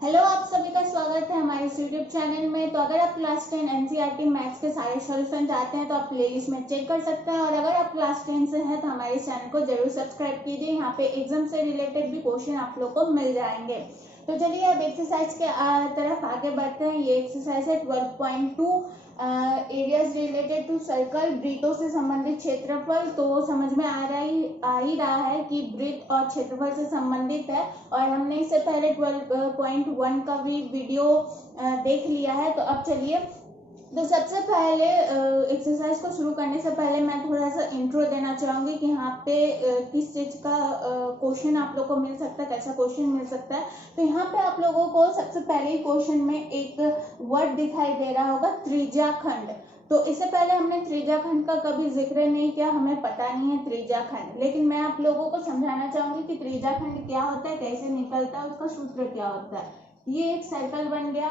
Hello, आप सभी का स्वागत है हमारे इस यूट्यूब चैनल में। तो अगर आप क्लास 10 एनसीईआरटी मैथ्स के सारे सॉल्यूशन चाहते हैं तो आप प्लेलिस्ट में चेक कर सकते हैं। और अगर आप क्लास 10 से हैं तो हमारे चैनल को जरूर सब्सक्राइब कीजिए। यहाँ पे एग्जाम से रिलेटेड भी क्वेश्चन आप लोग को मिल जाएंगे। तो चलिए अब एक्सरसाइज के तरफ आगे बढ़ते हैं। ये एक्सरसाइज है 12.2 एरियाज रिलेटेड टू सर्कल। वृत्तों से संबंधित क्षेत्रफल। तो समझ में आ ही रहा है कि वृत्त और क्षेत्रफल से संबंधित है। और हमने इससे पहले 12.1 का भी वीडियो देख लिया है। तो अब चलिए, तो सबसे पहले एक्सरसाइज को शुरू करने से पहले मैं थोड़ा सा इंट्रो देना चाहूंगी कि यहाँ पे किस चीज का क्वेश्चन आप लोग को मिल सकता है, कैसा क्वेश्चन मिल सकता है। तो यहाँ पे आप लोगों को सबसे पहले क्वेश्चन में एक वर्ड दिखाई दे रहा होगा, त्रिज्याखंड। तो इससे पहले हमने त्रिज्याखंड का कभी जिक्र नहीं किया, हमें पता नहीं है त्रिज्याखंड, लेकिन मैं आप लोगों को समझाना चाहूंगी कि त्रिज्याखंड क्या होता है, कैसे निकलता है, उसका सूत्र क्या होता है। ये एक सर्कल बन गया।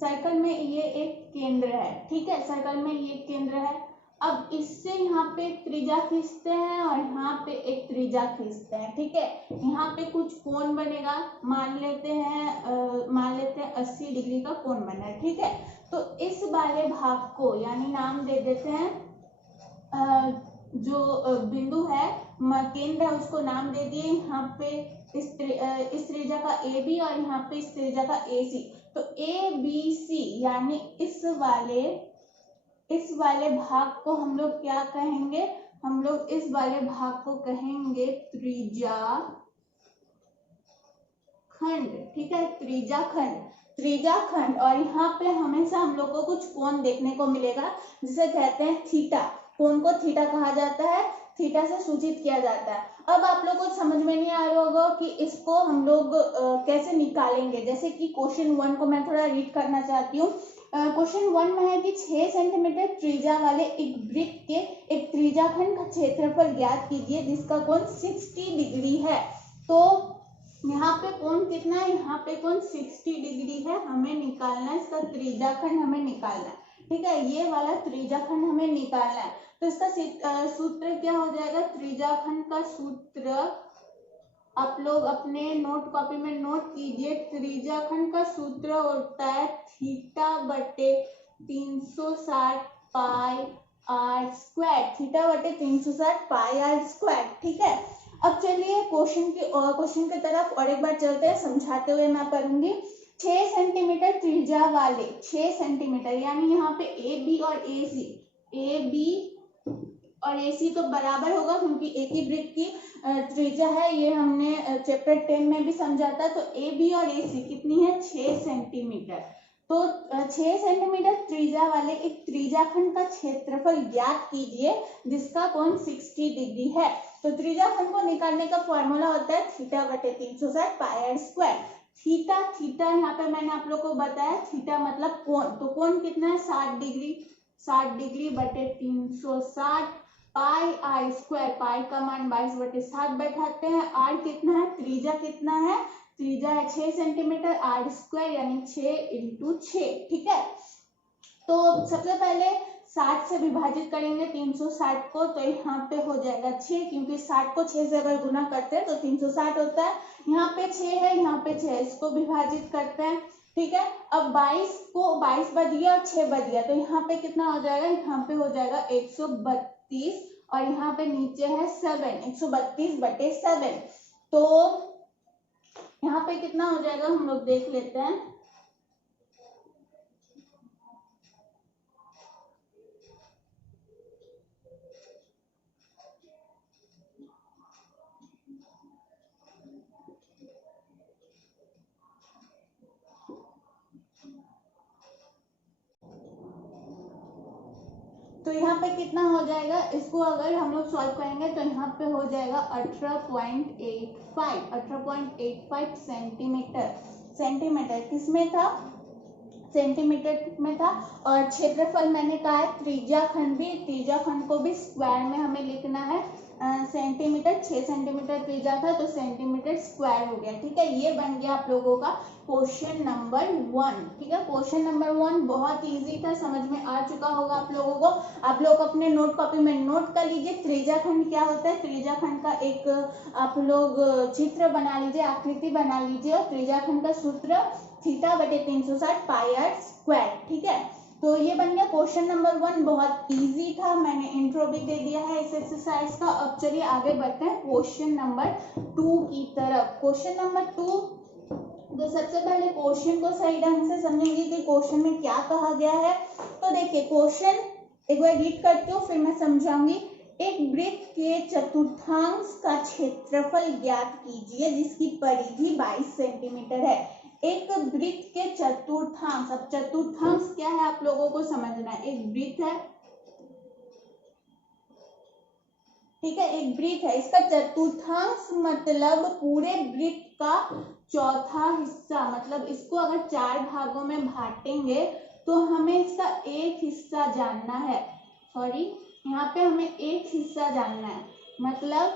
सर्कल में ये एक केंद्र है, ठीक है, सर्कल में ये केंद्र है। अब इससे यहाँ पे त्रिज्या खींचते हैं और यहाँ पे एक त्रिज्या खींचते हैं, ठीक है। यहाँ पे कुछ कोण बनेगा, मान लेते हैं 80 डिग्री का कोण बना है, ठीक है। तो इस वाले भाग को यानी नाम दे देते हैं, जो बिंदु है, केंद्र है, उसको नाम दे दिए। यहाँ पे इस त्रिज्या का ए बी और यहाँ पे इस त्रिज्या का ए सी। तो ए बी सी यानी इस वाले भाग को हम लोग क्या कहेंगे, हम लोग इस वाले भाग को कहेंगे त्रिज्याखंड, ठीक है, त्रिज्याखंड। और यहाँ पे हमेशा हम लोग को कुछ कोण देखने को मिलेगा जिसे कहते हैं थीटा। कोण को थीटा कहा जाता है, थीटा से सूचित किया जाता है। अब आप लोग को समझ में नहीं आ रहा होगा कि इसको हम लोग कैसे निकालेंगे। जैसे कि क्वेश्चन 1 को मैं थोड़ा रीड करना चाहती हूँ। क्वेश्चन 1 में है कि 6 सेंटीमीटर त्रिज्या वाले एक वृत्त के एक त्रिज्याखंड का क्षेत्रफल ज्ञात कीजिए जिसका कोण 60 डिग्री है। तो यहाँ पे कोण कितना है, यहाँ पे कोण 60 डिग्री है, हमें निकालना है, इसका त्रिज्याखंड हमें निकालना है, ठीक है। ये वाला त्रिज्याखंड हमें निकालना है। तो इसका सूत्र क्या हो जाएगा, त्रिज्याखंड का सूत्र आप लोग अपने नोट कॉपी में नोट कीजिए। त्रिज्याखंड का सूत्र होता है थीटा बटे 360 पाई आर स्क्वायर, थीटा बटे 360 पाई आर स्क्वायर, ठीक है। अब चलिए क्वेश्चन की तरफ और एक बार चलते हैं, समझाते हुए मैं पढ़ूंगी। 6 सेंटीमीटर त्रिज्या वाले, 6 सेंटीमीटर यानी यहाँ पे ए बी और ए सी तो बराबर होगा क्योंकि एक ही वृत्त की त्रिज्या है। ये हमने चैप्टर 10 में भी समझा था। तो ए बी और ए सी कितनी है, 6 सेंटीमीटर। तो 6 सेंटीमीटर त्रिज्या वाले एक त्रिज्याखंड का क्षेत्रफल ज्ञात कीजिए जिसका कोण 60 डिग्री है। तो त्रिज्याखंड को निकालने का फॉर्मूला होता है थीटा बटे 360 पाई आर स्क्वायर। थीटा यहाँ पे मैंने आप लोग को बताया, थीटा मतलब कोण। तो कोण कितना है, 60 डिग्री बटे 360 पाई आर स्क्वायर। पाई का मान 22/7 बैठाते हैं। आर कितना है, त्रिज्या कितना है, त्रिज्या है 6 सेंटीमीटर, आर स्क्वायर यानी 6 × 6, ठीक है। तो सबसे पहले 60 से विभाजित करेंगे 360 को, तो यहाँ पे हो जाएगा 6, क्योंकि 60 को 6 से अगर गुना करते हैं तो 360 होता है। यहाँ पे 6 है, यहाँ पे 6 है, इसको विभाजित करते हैं, ठीक है। अब 22 को 22 बच गया और 6 बच गया, तो यहाँ पे कितना हो जाएगा, यहाँ पे हो जाएगा 132 और यहाँ पे नीचे है 7, 132/7। तो यहाँ पे कितना हो जाएगा हम लोग देख लेते हैं। तो यहाँ पे कितना हो जाएगा, इसको अगर हम लोग सॉल्व करेंगे तो यहाँ पे हो जाएगा 18.85 सेंटीमीटर किसमें था, सेंटीमीटर में था। और क्षेत्रफल मैंने कहा है त्रिज्याखंड को भी स्क्वायर में हमें लिखना है। सेंटीमीटर, 6 सेंटीमीटर त्रिज्या था तो सेंटीमीटर स्क्वायर हो गया। ठीक है, ये बन गया आप लोगों का क्वेश्चन नंबर 1। ठीक है, क्वेश्चन नंबर 1 बहुत इजी था, समझ में आ चुका होगा आप लोगों को। आप लोग अपने नोट कॉपी में नोट कर लीजिए त्रिज्याखंड क्या होता है। त्रिज्याखंड का एक आप लोग चित्र बना लीजिए, आकृति बना लीजिए, और त्रिज्याखंड का सूत्र θ/360 πr²। ठीक है, तो ये बन गया क्वेश्चन नंबर 1, बहुत इजी था, मैंने इंट्रो भी दे दिया है इस एक्सरसाइज का। अब चलिए आगे बढ़ते हैं क्वेश्चन नंबर 2 की तरफ। क्वेश्चन नंबर 2, तो सबसे पहले क्वेश्चन को सही ढंग से समझेंगे कि क्वेश्चन में क्या कहा गया है। तो देखिए क्वेश्चन एक बार रीड करती हूँ फिर मैं समझाऊंगी। एक वृत्त के चतुर्थांश का क्षेत्रफल ज्ञात कीजिए जिसकी परिधि 22 सेंटीमीटर है। एक वृत्त के चतुर्थांश, अब चतुर्थांश क्या है आप लोगों को समझना है। एक वृत्त है, ठीक है, एक वृत्त है, इसका चतुर्थांश मतलब पूरे वृत्त का चौथा हिस्सा, मतलब इसको अगर 4 भागों में बांटेंगे तो हमें इसका एक हिस्सा जानना है। सॉरी, यहाँ पे हमें एक हिस्सा जानना है, मतलब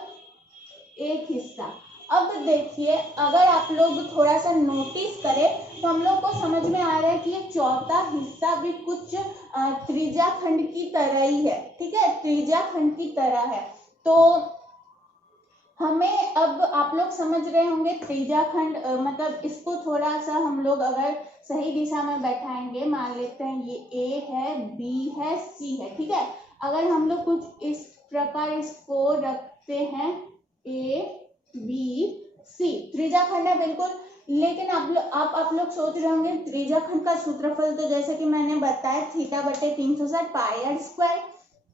एक हिस्सा। अब देखिए अगर आप लोग थोड़ा सा नोटिस करें तो हम लोग को समझ में आ रहा है कि ये चौथा हिस्सा भी कुछ त्रिज्याखंड की तरह ही है। ठीक है, त्रिज्याखंड की तरह है। तो हमें अब आप लोग समझ रहे होंगे त्रिज्याखंड मतलब इसको थोड़ा सा हम लोग अगर सही दिशा में बैठाएंगे, मान लेते हैं ये ए है, बी है, सी है। ठीक है, अगर हम लोग कुछ इस प्रकार इसको रखते हैं ए बी सी, त्रिज्याखंड है बिल्कुल। लेकिन आप लोग सोच रहे होंगे त्रिज्याखंड का क्षेत्रफल तो जैसे कि मैंने बताया θ/360 πr²।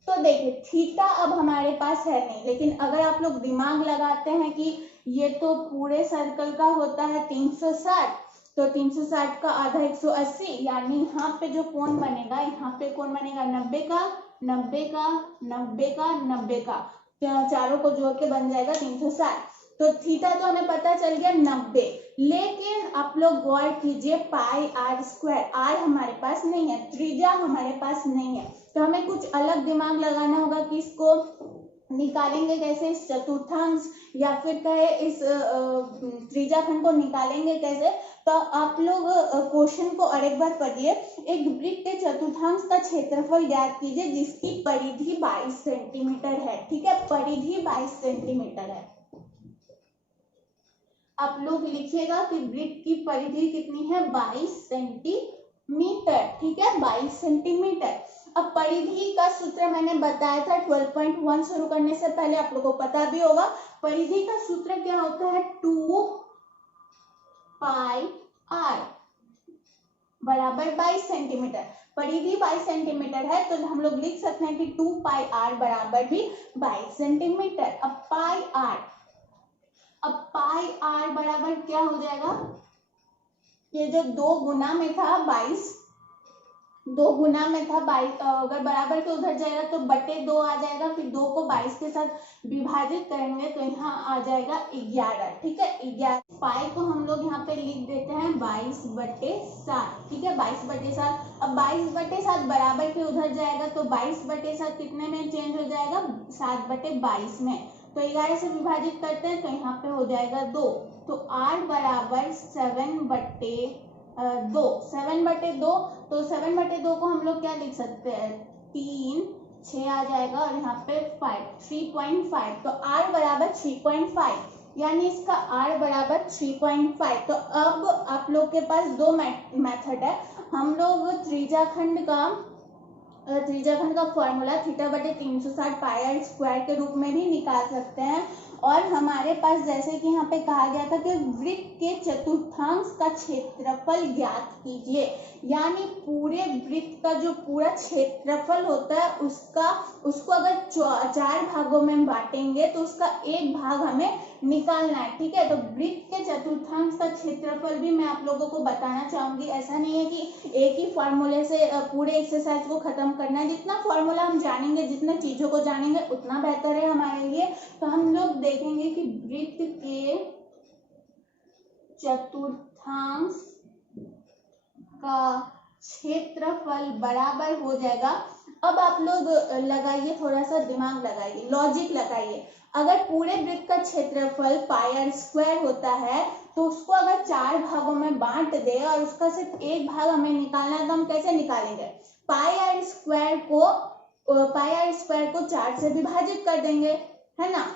तो देखिए थीटा अब हमारे पास है नहीं, लेकिन अगर आप लोग दिमाग लगाते हैं कि ये तो पूरे सर्कल का होता है 360, तो 360 का आधा 180, यानी यहाँ पे जो कोण बनेगा, यहाँ पे कोण बनेगा 90 का, 90 का, 90 का, 90 का, चारों को जोड़ के बन जाएगा 360। तो थीटा तो हमें पता चल गया 90। लेकिन आप लोग गौर कीजिए πr², आर हमारे पास नहीं है, त्रिज्या हमारे पास नहीं है, तो हमें कुछ अलग दिमाग लगाना होगा कि इसको निकालेंगे कैसे, इस चतुर्थांश या फिर कहे इस त्रिज्याखंड को निकालेंगे कैसे। तो आप लोग क्वेश्चन को और एक बार पढ़िए। एक वृत्त के चतुर्थांश का क्षेत्रफल ज्ञात कीजिए जिसकी परिधि 22 सेंटीमीटर है। ठीक है, परिधि 22 सेंटीमीटर है। आप लोग लिखिएगा कि वृत्त की परिधि कितनी है, 22 सेंटीमीटर। ठीक है, 22 सेंटीमीटर। अब परिधि का सूत्र मैंने बताया था 12.1 शुरू करने से पहले, आप लोगों को पता भी होगा। परिधि का सूत्र क्या होता है, 2 πr बराबर 22 सेंटीमीटर। परिधि 22 सेंटीमीटर है तो हम लोग लिख सकते हैं कि 2 πr बराबर भी 22 सेंटीमीटर। अब πr बराबर क्या हो जाएगा, ये जो 2 गुना में था 22, 2 गुना में था 22, अगर बराबर के उधर जाएगा तो बटे 2 आ जाएगा, फिर 2 को 22 के साथ विभाजित करेंगे तो यहाँ आ जाएगा 11। ठीक है, 11। पाई को हम लोग यहाँ पे लिख देते हैं 22/7। ठीक है, 22/7। अब 22/7 बराबर के उधर जाएगा तो 22/7 कितने में चेंज हो जाएगा, 7/22 में। तो 11 से विभाजित करते हैं तो यहाँ पे हो जाएगा 2, तो r बराबर 7/2, 7/2। तो 7/2 को हम लोग क्या लिख सकते हैं, 3, 6 आ जाएगा और यहाँ पे 5, 3.5। तो r बराबर 3.5, यानी इसका r बराबर 3.5। तो अब आप लोग के पास दो मेथड है। हम लोग त्रिज्याखंड का फॉर्मूला θ/360 πr² के रूप में भी निकाल सकते हैं। और हमारे पास जैसे कि यहाँ पे कहा गया था कि वृत्त के चतुर्थांश का क्षेत्रफल ज्ञात कीजिए, यानी पूरे वृत्त का जो पूरा क्षेत्रफल होता है उसको अगर 4 भागों में बांटेंगे तो उसका एक भाग हमें निकालना है। ठीक है, तो वृत्त के चतुर्थांश का क्षेत्रफल भी मैं आप लोगों को बताना चाहूंगी। ऐसा नहीं है कि एक ही फॉर्मूले से पूरे एक्सरसाइज को खत्म करना है। जितना फॉर्मूला हम जानेंगे, जितने चीजों को जानेंगे उतना बेहतर है हमारे लिए। तो हम लोग देखेंगे कि वृत्त के चतुर्थांश का क्षेत्रफल बराबर हो जाएगा। अब आप लोग लगाइए, थोड़ा सा दिमाग लगाइए, लॉजिक लगाइए। अगर पूरे वृत्त का क्षेत्रफल पाई आर स्क्वायर होता है तो उसको अगर 4 भागों में बांट दे और उसका सिर्फ एक भाग हमें निकालना है तो हम कैसे निकालेंगे? पाई आर स्क्वायर को 4 से विभाजित कर देंगे, है ना।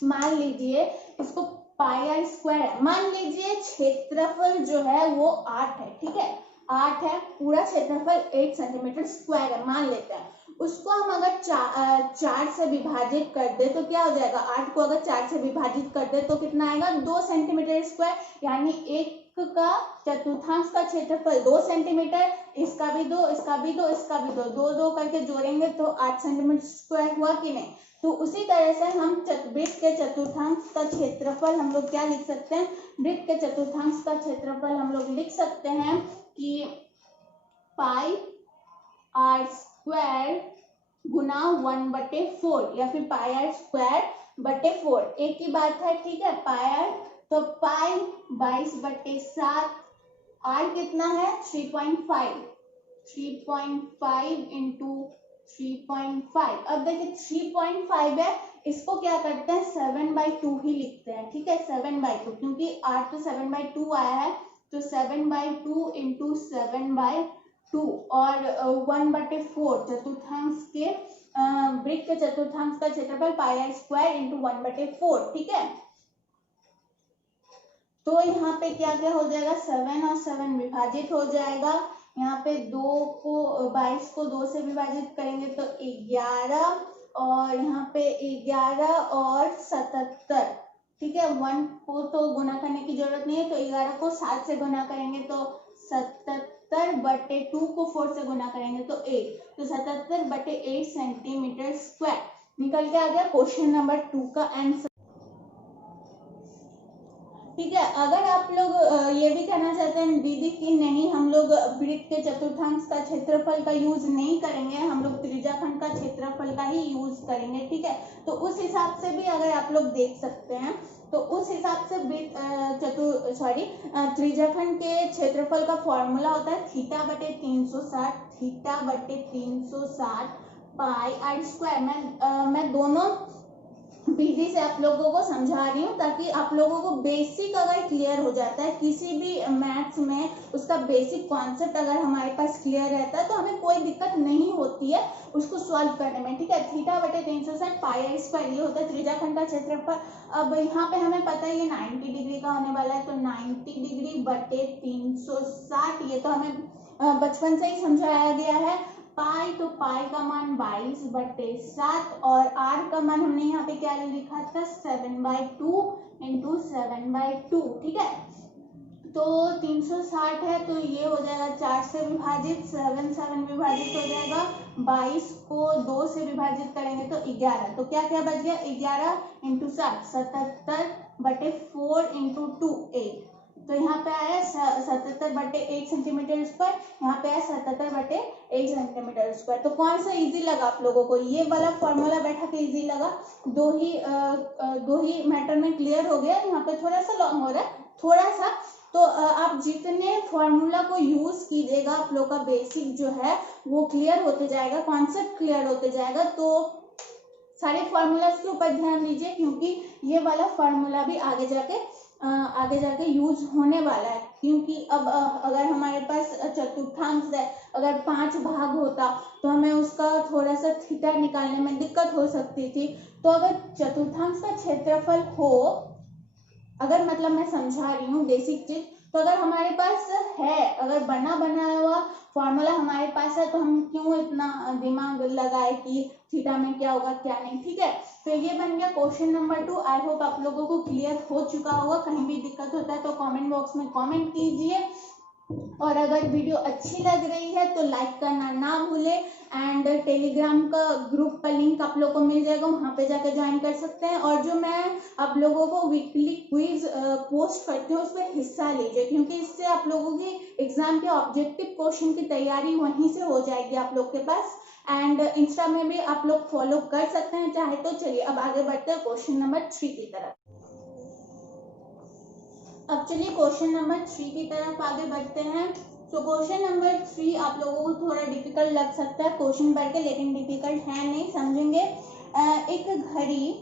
मान लीजिए इसको पाई आर स्क्वायर, मान लीजिए क्षेत्रफल जो है वो 8 है, ठीक है, 8 है, पूरा क्षेत्रफल 8 सेंटीमीटर स्क्वायर है मान लेते हैं। उसको हम अगर 4 से विभाजित कर दे तो क्या हो जाएगा? 8 को अगर 4 से विभाजित कर दे तो कितना आएगा? 2 सेंटीमीटर स्क्वायर, यानी एक का चतुर्थांश का क्षेत्रफल 2 सेंटीमीटर, इसका भी 2, इसका भी 2, इसका भी 2, 2 2 करके जोड़ेंगे तो 8 सेंटीमीटर स्क्वायर हुआ कि नहीं। तो उसी तरह से हम वृत्त के चतुर्थांश का क्षेत्रफल हम लोग क्या लिख सकते हैं? वृत्त के चतुर्थांश का क्षेत्रफल हम लोग लिख सकते हैं कि पाई आर स्क्वायर गुना 1/4 या फिर पाई आर स्क्वायर बटे 4, एक ही बात है, ठीक है। पाई आर तो पाई 22/7, आर कितना है? 3.5 इंटू 3.5। अब देखिए 3.5 है, इसको क्या करते हैं? 7/2 ही लिखते हैं, ठीक है, 7/2, क्योंकि आर तो 7/2 आया है तो 7/2 इंटू 7/2 और 1/4 चतुर्थांश के वृत्त के चतुर्थांश का क्षेत्रफल पाई आर स्क्वायर इंटू 1/4, ठीक है। तो यहाँ पे क्या क्या हो जाएगा? 7 और 7 विभाजित हो जाएगा, यहाँ पे 22 को 2 से विभाजित करेंगे तो 11, और यहाँ पे 11 और 77, ठीक है। 1 को तो गुना करने की जरूरत नहीं है, तो 11 को 7 से गुना करेंगे तो 77/2 को 4 से गुना करेंगे तो 8, तो 77/8 सेंटीमीटर स्क्वायर निकल के आ गया क्वेश्चन नंबर 2 का आंसर, ठीक है। अगर आप लोग ये भी कहना चाहते हैं दीदी कि नहीं हम लोग वृत्त के चतुर्थांश का क्षेत्रफल का यूज नहीं करेंगे, हम लोग त्रिज्याखंड का क्षेत्रफल का ही यूज करेंगे, ठीक है, तो उस हिसाब से भी अगर आप लोग देख सकते हैं तो उस हिसाब से त्रिज्याखंड के क्षेत्रफल का फॉर्मूला होता है थीटा/360 पाई आर स्क्वायर। मैं दोनों विधि से आप लोगों को समझा रही हूँ ताकि आप लोगों को बेसिक अगर क्लियर हो जाता है किसी भी मैथ्स में, उसका बेसिक कॉन्सेप्ट अगर हमारे पास क्लियर रहता है तो हमें कोई दिक्कत नहीं होती है उसको सॉल्व करने में, ठीक है। थीटा/360 पाई आर स्क्वायर ये होता है त्रिज्याखंड का क्षेत्रफल। अब यहाँ पे हमें पता है ये 90 डिग्री का होने वाला है, तो 90 डिग्री बटे 360, ये तो हमें बचपन से ही समझाया गया है। पाई तो पाई का मान 22/7 और आर का मान हमने यहाँ पे क्या लिखा था? 7/2 इंटू 7/2, ठीक है। तो 360 है तो ये हो जाएगा 4 से विभाजित, 7 विभाजित हो जाएगा, 22 को 2 से विभाजित करेंगे तो 11, तो क्या क्या बच गया? 11 इंटू 7 77/4 इंटू 2 8, तो यहाँ पे आया 77/8 सेंटीमीटर स्क्वायर, यहाँ पे आया 77/8 सेंटीमीटर स्क्वायर। तो कौन सा इजी लगा आप लोगों को? ये वाला फॉर्मूला बैठा के इजी लगा? दो ही मैटर में क्लियर हो गया। यहाँ पे थोड़ा सा लॉन्ग हो रहा है, थोड़ा सा, तो आप जितने फॉर्मूला को यूज कीजिएगा आप लोग का बेसिक जो है वो क्लियर होते जाएगा, कॉन्सेप्ट क्लियर होते जाएगा। तो सारे फॉर्मूलाज के ऊपर ध्यान दीजिए क्योंकि ये वाला फॉर्मूला भी आगे जाके यूज होने वाला है, क्योंकि अब अगर हमारे पास चतुर्थांश है, अगर 5 भाग होता तो हमें उसका थोड़ा सा थीटा निकालने में दिक्कत हो सकती थी। तो अगर चतुर्थांश का क्षेत्रफल हो, अगर मतलब मैं समझा रही हूँ बेसिक चीज, तो अगर हमारे पास है, अगर बना बनाया हुआ फॉर्मूला हमारे पास है तो हम क्यों इतना दिमाग लगाए कि थीटा में क्या होगा क्या नहीं, ठीक है। तो ये बन गया क्वेश्चन नंबर 2। आई होप आप लोगों को क्लियर हो चुका होगा। कहीं भी दिक्कत होता है तो कमेंट बॉक्स में कमेंट कीजिए, और अगर वीडियो अच्छी लग रही है तो लाइक करना ना भूले, एंड टेलीग्राम का ग्रुप का लिंक आप लोगों को मिल जाएगा, वहां पे जाकर ज्वाइन कर सकते हैं। और जो मैं आप लोगों को वीकली क्विज पोस्ट करती हूँ उसमें हिस्सा लीजिए, क्योंकि इससे आप लोगों की एग्जाम के ऑब्जेक्टिव क्वेश्चन की तैयारी वहीं से हो जाएगी आप लोग के पास। एंड इंस्टा में भी आप लोग फॉलो कर सकते हैं चाहे तो। चलिए अब आगे बढ़ते हैं क्वेश्चन नंबर 3 की तरफ। अब चलिए क्वेश्चन नंबर 3 की तरफ आगे बढ़ते हैं। तो क्वेश्चन नंबर 3 आप लोगों को थोड़ा डिफिकल्ट लग सकता है क्वेश्चन पढ़ के, लेकिन डिफिकल्ट है नहीं, समझेंगे। एक घड़ी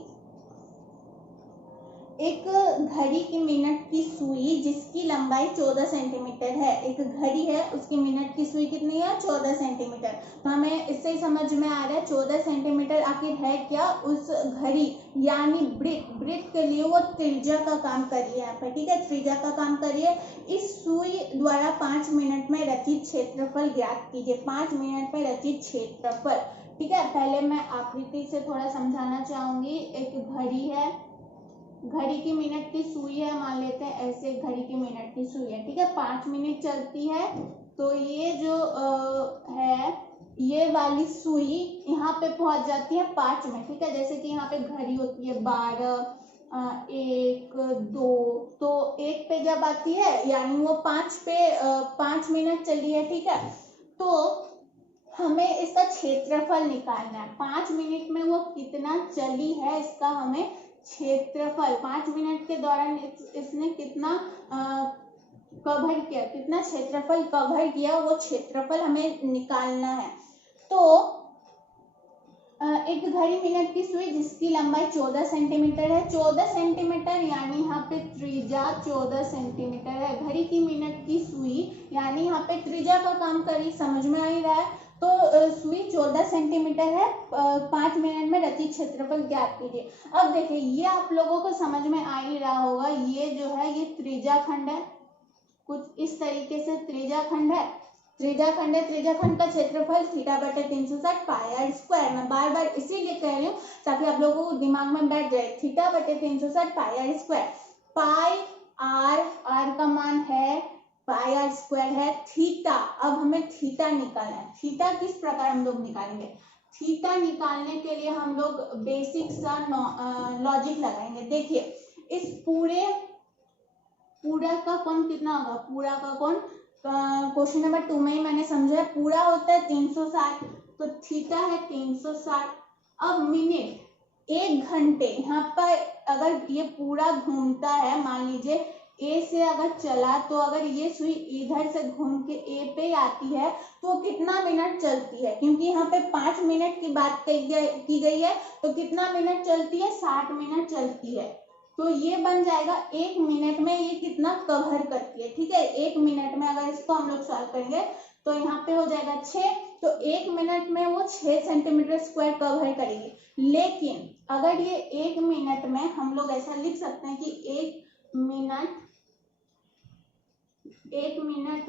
एक घड़ी की मिनट की सुई जिसकी लंबाई 14 सेंटीमीटर है। एक घड़ी है, उसकी मिनट की सुई कितनी है? 14 सेंटीमीटर। तो हमें इससे ही समझ में आ रहा है 14 सेंटीमीटर आखिर है क्या? उस घड़ी यानी वृत्त। वृत्त के लिए वो त्रिज्या का काम करिए यहाँ पे, ठीक है, त्रिज्या का काम करिए। इस सुई द्वारा 5 मिनट में रचित क्षेत्रफल ज्ञात कीजिए। 5 मिनट में रचित क्षेत्रफल, ठीक है। पहले मैं आकृति से थोड़ा समझाना चाहूंगी। एक घड़ी है, घड़ी की मिनट की सुई है, मान लेते हैं ऐसे घड़ी की मिनट की सुई है, ठीक है, 5 मिनट चलती है। तो ये जो है ये वाली सुई यहाँ पे पहुंच जाती है 5 में, ठीक है। जैसे कि यहाँ पे घड़ी होती है 12, 1, 2, तो 1 पे जब आती है यानी वो 5 पे 5 मिनट चली है, ठीक है। तो हमें इसका क्षेत्रफल निकालना है। 5 मिनट में वो कितना चली है इसका हमें क्षेत्रफल, 5 मिनट के दौरान इसने कितना कवर किया, कितना क्षेत्रफल कवर किया, वो क्षेत्रफल हमें निकालना है। तो एक घड़ी मिनट की सुई जिसकी लंबाई 14 सेंटीमीटर है। 14 सेंटीमीटर यानी यहाँ पे त्रिज्या 14 सेंटीमीटर है। घड़ी की मिनट की सुई यानी यहाँ पे त्रिज्या का काम करी, समझ में आ ही रहा है। तो सुई 14 सेंटीमीटर है। 5 मिनट में रचित क्षेत्रफल ज्ञात कीजिए। अब देखिए ये आप लोगों को समझ में आ ही रहा होगा, ये जो है ये त्रिज्या खंड है, कुछ इस तरीके से त्रिज्या खंड है। त्रिज्या खंड है, त्रिज्या खंड का क्षेत्रफल θ/360 पाई आर स्क्वायर। मैं बार बार इसीलिए कह रही हूँ ताकि आप लोगों को दिमाग में बैठ जाए। θ/360 पाई आर स्क्वायर। पाई आर का मान है, पाई आर स्क्वायर है, थीटा। अब हमें थीटा निकालना है। थीटा किस प्रकार हम लोग निकालेंगे? थीटा निकालने के लिए हम लोग बेसिक सा लॉजिक लगाएंगे। देखिए इस पूरा का कोण कितना होगा? पूरा का कोण क्वेश्चन नंबर 2 में ही मैंने समझा, पूरा होता है 360, तो थीटा है 360। अब मिनट 1 घंटे, यहाँ पर अगर ये पूरा घूमता है, मान लीजिए ए से अगर चला, तो अगर ये सुई इधर से घूम के ए पे आती है तो कितना मिनट चलती है? क्योंकि यहाँ पे 5 मिनट की बात की गई है, तो कितना मिनट चलती है? 60 मिनट चलती है। तो ये बन जाएगा 1 मिनट में ये कितना कवर करती है, ठीक है। 1 मिनट में अगर इसको हम लोग सॉल्व करेंगे तो यहाँ पे हो जाएगा 6, तो 1 मिनट में वो 6 सेंटीमीटर स्क्वायर कवर करेगी। लेकिन अगर ये 1 मिनट में हम लोग ऐसा लिख सकते हैं कि 1 मिनट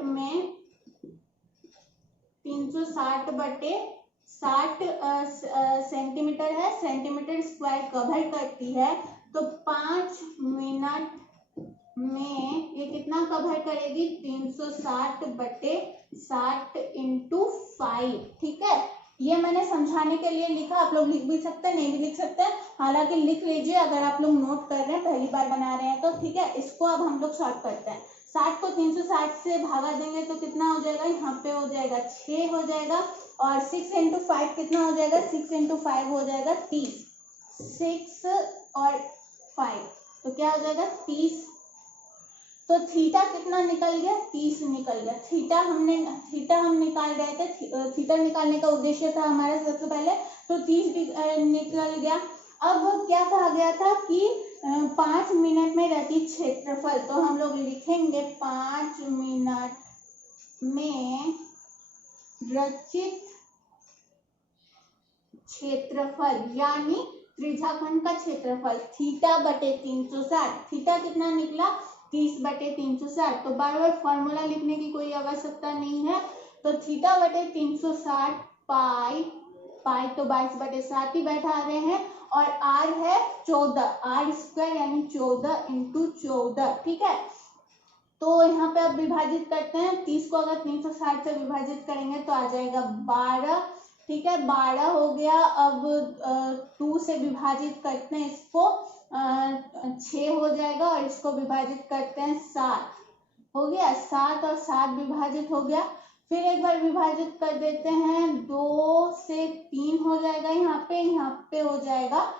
में 360/60 सेंटीमीटर है, सेंटीमीटर स्क्वायर कवर करती है, तो 5 मिनट में ये कितना कवर करेगी? 360/60 × 5, ठीक है। ये मैंने समझाने के लिए लिखा, आप लोग लिख भी सकते हैं, नहीं भी लिख सकते हैं, हालांकि लिख लीजिए अगर आप लोग नोट कर रहे हैं, पहली बार बना रहे हैं तो, ठीक है। इसको अब हम लोग सॉल्व करते हैं। 60 को 360 से भागा देंगे तो कितना हो जाएगा? यहाँ पे हो जाएगा 6 हो जाएगा, और 6 × 5 कितना हो जाएगा? 6 × 5 हो जाएगा 30। 6 और 5 तो क्या हो जाएगा? 30। तो थीटा कितना निकल गया? 30 निकल गया। थीटा हम निकाल रहे थे, थीटा निकालने का उद्देश्य था हमारा सबसे पहले, तो 30 निकल गया। अब क्या कहा गया था कि 5 मिनट में रचित क्षेत्रफल, तो हम लोग लिखेंगे 5 मिनट में रचित क्षेत्रफल यानी त्रिज्याखंड का क्षेत्रफल θ/360। थीटा कितना निकला? 30/360। तो बार बार फॉर्मूला लिखने की कोई आवश्यकता नहीं है, तो θ/360 पाई तो 22/7 ही बैठा रहे हैं, और r है 14, आर स्क्वायर यानी 14 × 14, ठीक है। तो यहाँ पे अब विभाजित करते हैं। 30 को अगर 360 से विभाजित करेंगे तो आ जाएगा 12, ठीक है, 12 हो गया। अब 2 से विभाजित करते हैं इसको, 6 हो जाएगा, और इसको विभाजित करते हैं 7 हो गया, 7 और 7 विभाजित हो गया। फिर एक बार विभाजित कर देते हैं, 2 से 3 हो जाएगा, यहाँ पे हो जाएगा,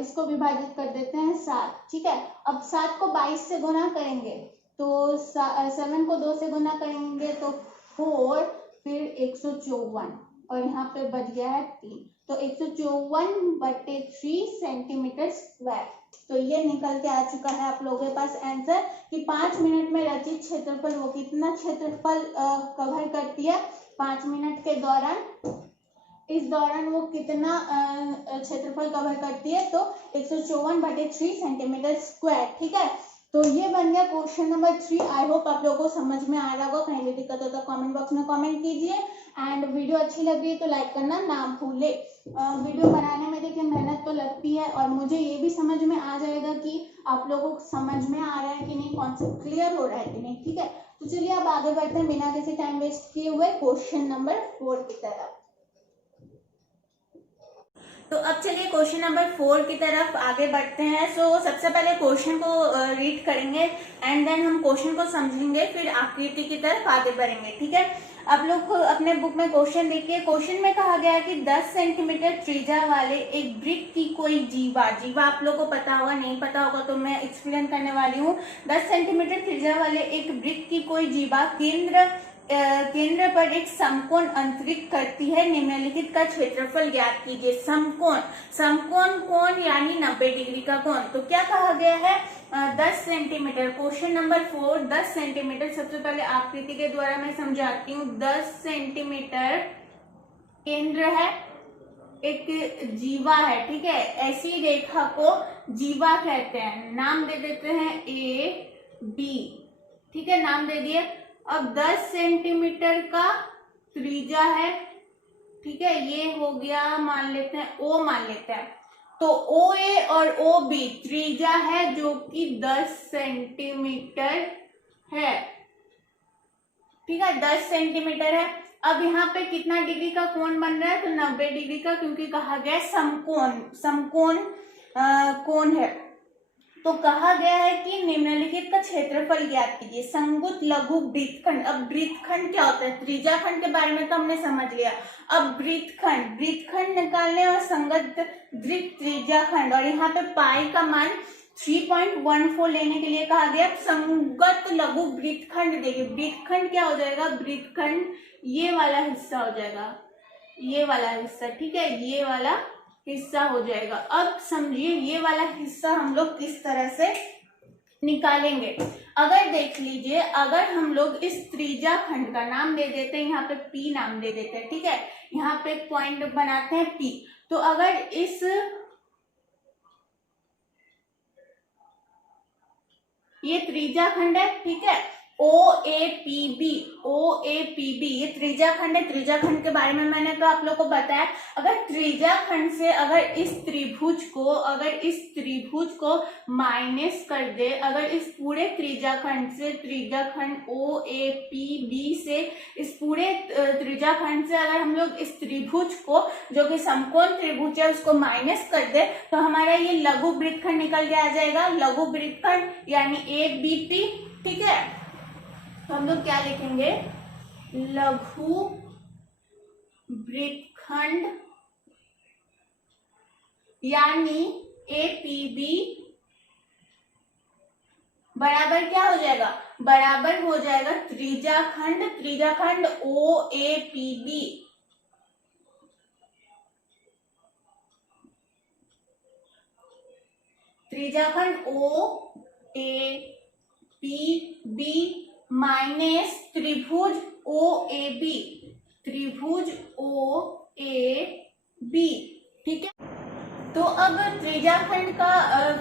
इसको विभाजित कर देते हैं 7, ठीक है। अब 7 को 22 से गुना करेंगे तो 7 को 2 से गुना करेंगे तो 4, फिर 154, और यहाँ पे बच गया है 3, तो 154/3 सेंटीमीटर स्क्वायर, तो ये निकल के आ चुका है आप लोगों के पास आंसर कि 5 मिनट में रचित क्षेत्रफल वो कितना क्षेत्रफल कवर करती है 5 मिनट के दौरान। इस दौरान वो कितना क्षेत्रफल कवर करती है, तो 154/3 सेंटीमीटर स्क्वायर। ठीक है, तो ये बन गया क्वेश्चन नंबर 3। आई होप आप लोगों को समझ में आ रहा होगा। कहीं भी दिक्कत हो तो कमेंट बॉक्स में कमेंट कीजिए एंड वीडियो अच्छी लग रही है तो लाइक करना ना भूले। वीडियो बनाने में देखिए मेहनत तो लगती है और मुझे ये भी समझ में आ जाएगा कि आप लोगों को समझ में आ रहा है कि नहीं, कॉन्सेप्ट क्लियर हो रहा है कि नहीं। ठीक है, तो चलिए अब आगे बढ़ते हैं बिना किसी टाइम वेस्ट किए हुए क्वेश्चन नंबर 4 की तरफ। तो अब चलिए क्वेश्चन नंबर 4 की तरफ आगे बढ़ते हैं। सो सबसे पहले क्वेश्चन को रीड करेंगे एंड देन हम क्वेश्चन को समझेंगे, फिर आकृति की तरफ आगे बढ़ेंगे। ठीक है, आप लोग को अपने बुक में क्वेश्चन देखिए। क्वेश्चन में कहा गया है कि 10 सेंटीमीटर त्रिज्या वाले एक वृत्त की कोई जीवा आप लोग को पता होगा, नहीं पता होगा तो मैं एक्सप्लेन करने वाली हूँ। 10 सेंटीमीटर त्रिज्या वाले एक वृत्त की कोई जीवा केंद्र पर एक समकोण अंतरित करती है। निम्नलिखित का क्षेत्रफल ज्ञात कीजिए। समकोण कोण यानी 90 डिग्री का कोण। तो क्या कहा गया है, 10 सेंटीमीटर। Question number 4 10 centimetre. सबसे पहले आकृति के द्वारा मैं समझाती हूँ। 10 सेंटीमीटर केंद्र है, एक जीवा है। ठीक है, ऐसी रेखा को जीवा कहते हैं। नाम दे देते हैं A B। ठीक है, नाम दे दिए। अब 10 सेंटीमीटर का त्रिज्या है। ठीक है, ये हो गया, मान लेते हैं O मान लेते हैं। तो OA और OB त्रिज्या है जो कि 10 सेंटीमीटर है। ठीक है, 10 सेंटीमीटर है। अब यहाँ पे कितना डिग्री का कोण बन रहा है, तो 90 डिग्री का, क्योंकि कहा गया समकोण कोण है। तो कहा गया है कि निम्नलिखित का क्षेत्रफल ज्ञात कीजिए। संगुत लघु वृत्तखंड। अब वृत्तखंड क्या होता है, त्रिज्या खंड के बारे में तो हमने समझ लिया। अब वृत्तखंड निकालने और संगत वृत्त त्रिज्या खंड, और यहाँ पे पाई का मान 3.14 लेने के लिए कहा गया। संगत लघु वृत्तखंड देखिए, वृत्तखंड क्या हो जाएगा, वृत्तखंड ये वाला हिस्सा हो जाएगा, ये वाला हिस्सा। ठीक है, ये वाला हिस्सा हो जाएगा। अब समझिए ये वाला हिस्सा हम लोग किस तरह से निकालेंगे। अगर देख लीजिए, अगर हम लोग इस त्रिज्या खंड का नाम दे देते हैं, यहाँ पे P नाम दे देते हैं। ठीक है, यहाँ पे एक पॉइंट बनाते हैं P। तो अगर ये त्रिज्या खंड है। ठीक है, OAPB ये त्रिज्या खंड है। त्रिज्या खंड के बारे में मैंने तो आप लोग को बताया। अगर त्रिज्या खंड से अगर इस त्रिभुज को माइनस कर दे, अगर इस पूरे त्रिज्या खंड से, त्रिज्या खंड OAPB से, इस पूरे त्रिज्या खंड से अगर हम लोग इस त्रिभुज को, जो कि समकोण त्रिभुज है, उसको माइनस कर दे, तो हमारा ये लघु वृत्तखंड निकल के आ जाएगा। लघु वृत्तखंड यानी ABP। ठीक है, तो हम लोग क्या लिखेंगे, लघु वृत्तखंड यानी APB बराबर क्या हो जाएगा, बराबर हो जाएगा त्रिज्या खंड OAPB। त्रिज्या खंड OAPB माइनस त्रिभुज OAB, ठीक है। तो अब त्रिज्या खंड का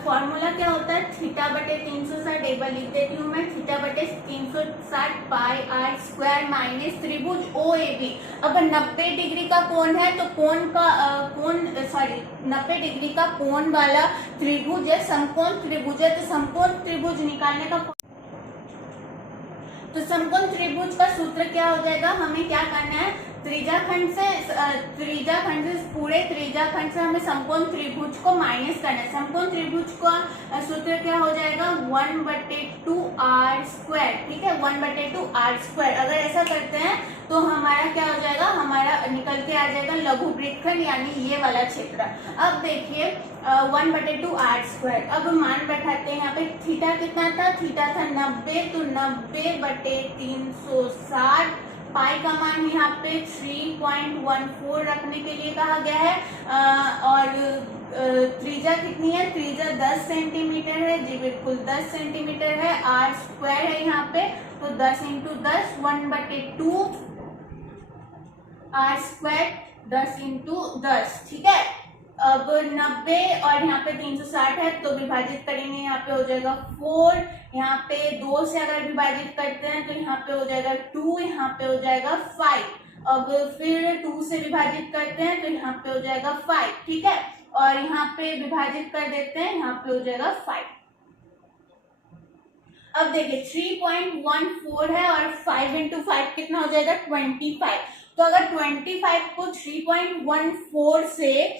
फॉर्मूला क्या होता है, θ/360। एक बार लिख देती हूँ मैं, θ/360 पाई r स्क्वायर माइनस त्रिभुज OAB। अब 90 डिग्री का कोण है, तो 90 डिग्री का कोण वाला त्रिभुज है, समकोण त्रिभुज है। तो समकोण त्रिभुज निकालने का, तो समकोण त्रिभुज का सूत्र क्या हो जाएगा, हमें क्या करना है, त्रिज्या खंड से पूरे त्रिज्या खंड से हमें समकोण त्रिभुज को माइनस करना है। समकोण त्रिभुज का सूत्र क्या हो जाएगा, 1/2r स्क्वायर। ठीक है, 1/2r स्क्वायर। अगर ऐसा करते हैं तो हमारा क्या हो जाएगा, हमारा निकल के आ जाएगा लघु वृत्तखंड यानी ये वाला क्षेत्र। अब देखिए 1/2r स्क्वायर। अब मान बैठाते हैं, यहाँ पे थीटा कितना था, थीटा था 90, तो 90/360। पाई का मान यहाँ पे 3.14 रखने के लिए कहा गया है, और त्रिज्या कितनी है, त्रिज्या 10 सेंटीमीटर है जी, बिल्कुल 10 सेंटीमीटर है। आर स्क्वायर है यहाँ पे, तो 10 इंटू 10 1/2 आर स्क्वायर 10 इंटू 10, ठीक है। अब 90 और यहाँ पे 360 है तो विभाजित करेंगे, यहाँ पे हो जाएगा 4, यहाँ पे 2 से अगर विभाजित करते हैं तो यहाँ पे हो जाएगा 2, यहाँ पे हो जाएगा 5। अब फिर 2 से विभाजित करते हैं तो यहाँ पे हो जाएगा 5, ठीक है। और यहाँ पे विभाजित कर देते हैं, यहाँ पे हो जाएगा 5। अब देखिए 3.14 है और 5 इंटू 5 कितना हो जाएगा 25। तो अगर 25 को 3.14 से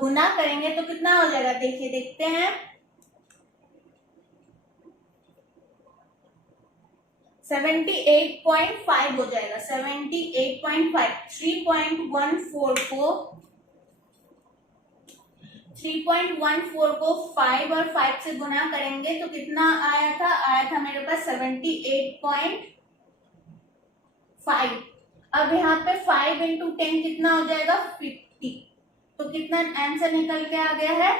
गुना करेंगे तो कितना हो जाएगा, देखिए देखते हैं। 78.5 हो जाएगा, 78.5। 3.14 को 5 और 5 से गुना करेंगे तो कितना आया था मेरे पास 78.5। अब यहाँ पे 5 इंटू 10 कितना हो जाएगा 50। तो कितना आंसर निकल के आ गया है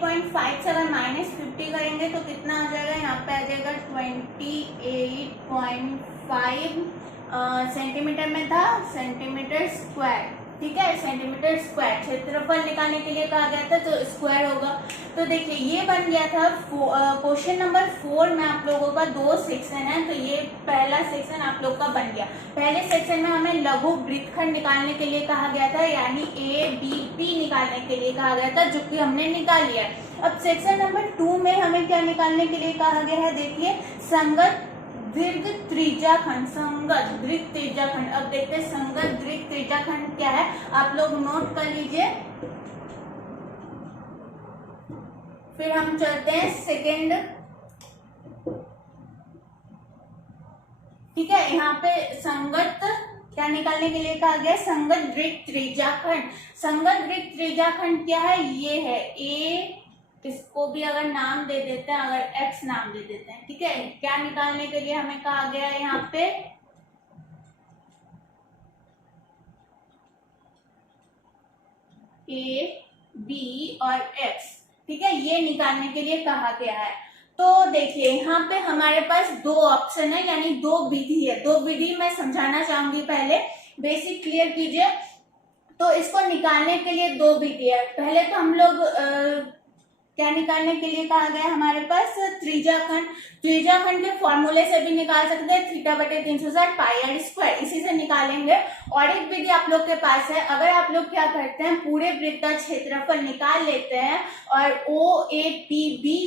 0.5 से अगर -50 करेंगे तो कितना आ जाएगा, यहाँ पे आ जाएगा 28.5 सेंटीमीटर में था, सेंटीमीटर स्क्वायर, ठीक है। सेंटीमीटर स्क्वायर क्षेत्रफल निकालने के लिए कहा गया था तो स्क्वायर होगा। तो देखिए ये बन गया था क्वेश्चन नंबर 4 में आप लोगों का 2 सेक्शन है, तो ये पहला सेक्शन आप लोग का बन गया। पहले सेक्शन में हमें लघु वृत्तखंड निकालने के लिए कहा गया था, यानी ABP निकालने के लिए कहा गया था, जो कि हमने निकाल लिया। अब सेक्शन नंबर 2 में हमें क्या निकालने के लिए कहा गया है, देखिए संगत दीर्घ त्रिज्याखंड, संगत दीर्घ त्रिज्याखंड। अब देखते हैं संगत दीर्घ त्रिज्याखंड क्या है, आप लोग नोट कर लीजिए। फिर हम चलते हैं सेकेंड, ठीक है। यहाँ पे संगत क्या निकालने के लिए कहा गया, संगत दीर्घ त्रिज्याखंड। संगत दीर्घ त्रिज्याखंड क्या है, ये है ए, इसको भी अगर नाम दे देते हैं, अगर x नाम दे देते हैं, ठीक है। क्या निकालने के लिए हमें कहा गया है यहाँ पे, a, b और x, ठीक है, ये निकालने के लिए कहा गया है। तो देखिए यहाँ पे हमारे पास 2 ऑप्शन है, यानी 2 विधि है। 2 विधि मैं समझाना चाहूंगी, पहले बेसिक क्लियर कीजिए। तो इसको निकालने के लिए 2 विधि है। पहले तो हम लोग क्या निकालने के लिए कहा गया हमारे पास, त्रिज्याखंड। त्रिज्याखंड के फॉर्मूले से भी निकाल सकते हैं, θ/360 πr स्क्वायर, इसी से निकालेंगे। और एक विधि आप लोग के पास है, अगर आप लोग क्या करते हैं, पूरे वृत्त का क्षेत्रफल निकाल लेते हैं और OAPB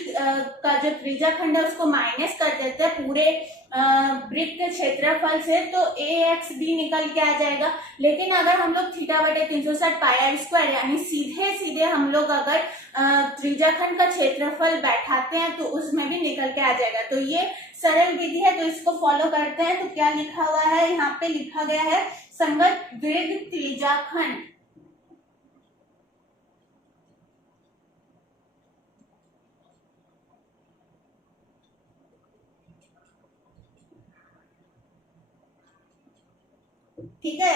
का जो त्रिज्याखंड है उसको माइनस कर देते हैं पूरे वृत्त के क्षेत्रफल से, तो AXB निकल के आ जाएगा। लेकिन अगर हम लोग θ/360 πr स्क्वायर यानी सीधे हम लोग अगर त्रिज्याखंड का क्षेत्रफल बैठाते हैं तो उसमें भी निकल के आ जाएगा। तो ये सरल विधि है, तो इसको फॉलो करते हैं। तो क्या लिखा हुआ है, यहाँ पे लिखा गया है संगत दीर्घ त्रिज्याखंड। ठीक है,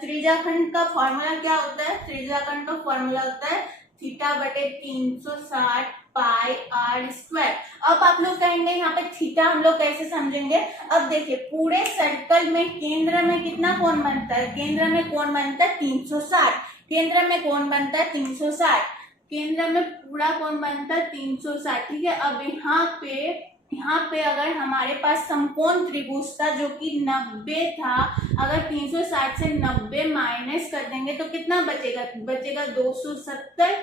त्रिज्याखंड का फॉर्मूला क्या होता है, त्रिज्याखंड का फॉर्मूला होता है θ/360 πr स्क्वायर। अब आप लोग कहेंगे यहाँ पे थीटा हम लोग कैसे समझेंगे। अब देखिए पूरे सर्कल में केंद्र में कितना कोण बनता है, केंद्र में कोण बनता है 360, केंद्र में कोण बनता है 360, केंद्र में पूरा कोण बनता है 360, ठीक है। अब यहाँ पे अगर हमारे पास समकोण त्रिभुज था जो कि 90 था, अगर 360 से 90 माइनस कर देंगे तो कितना बचेगा, 270,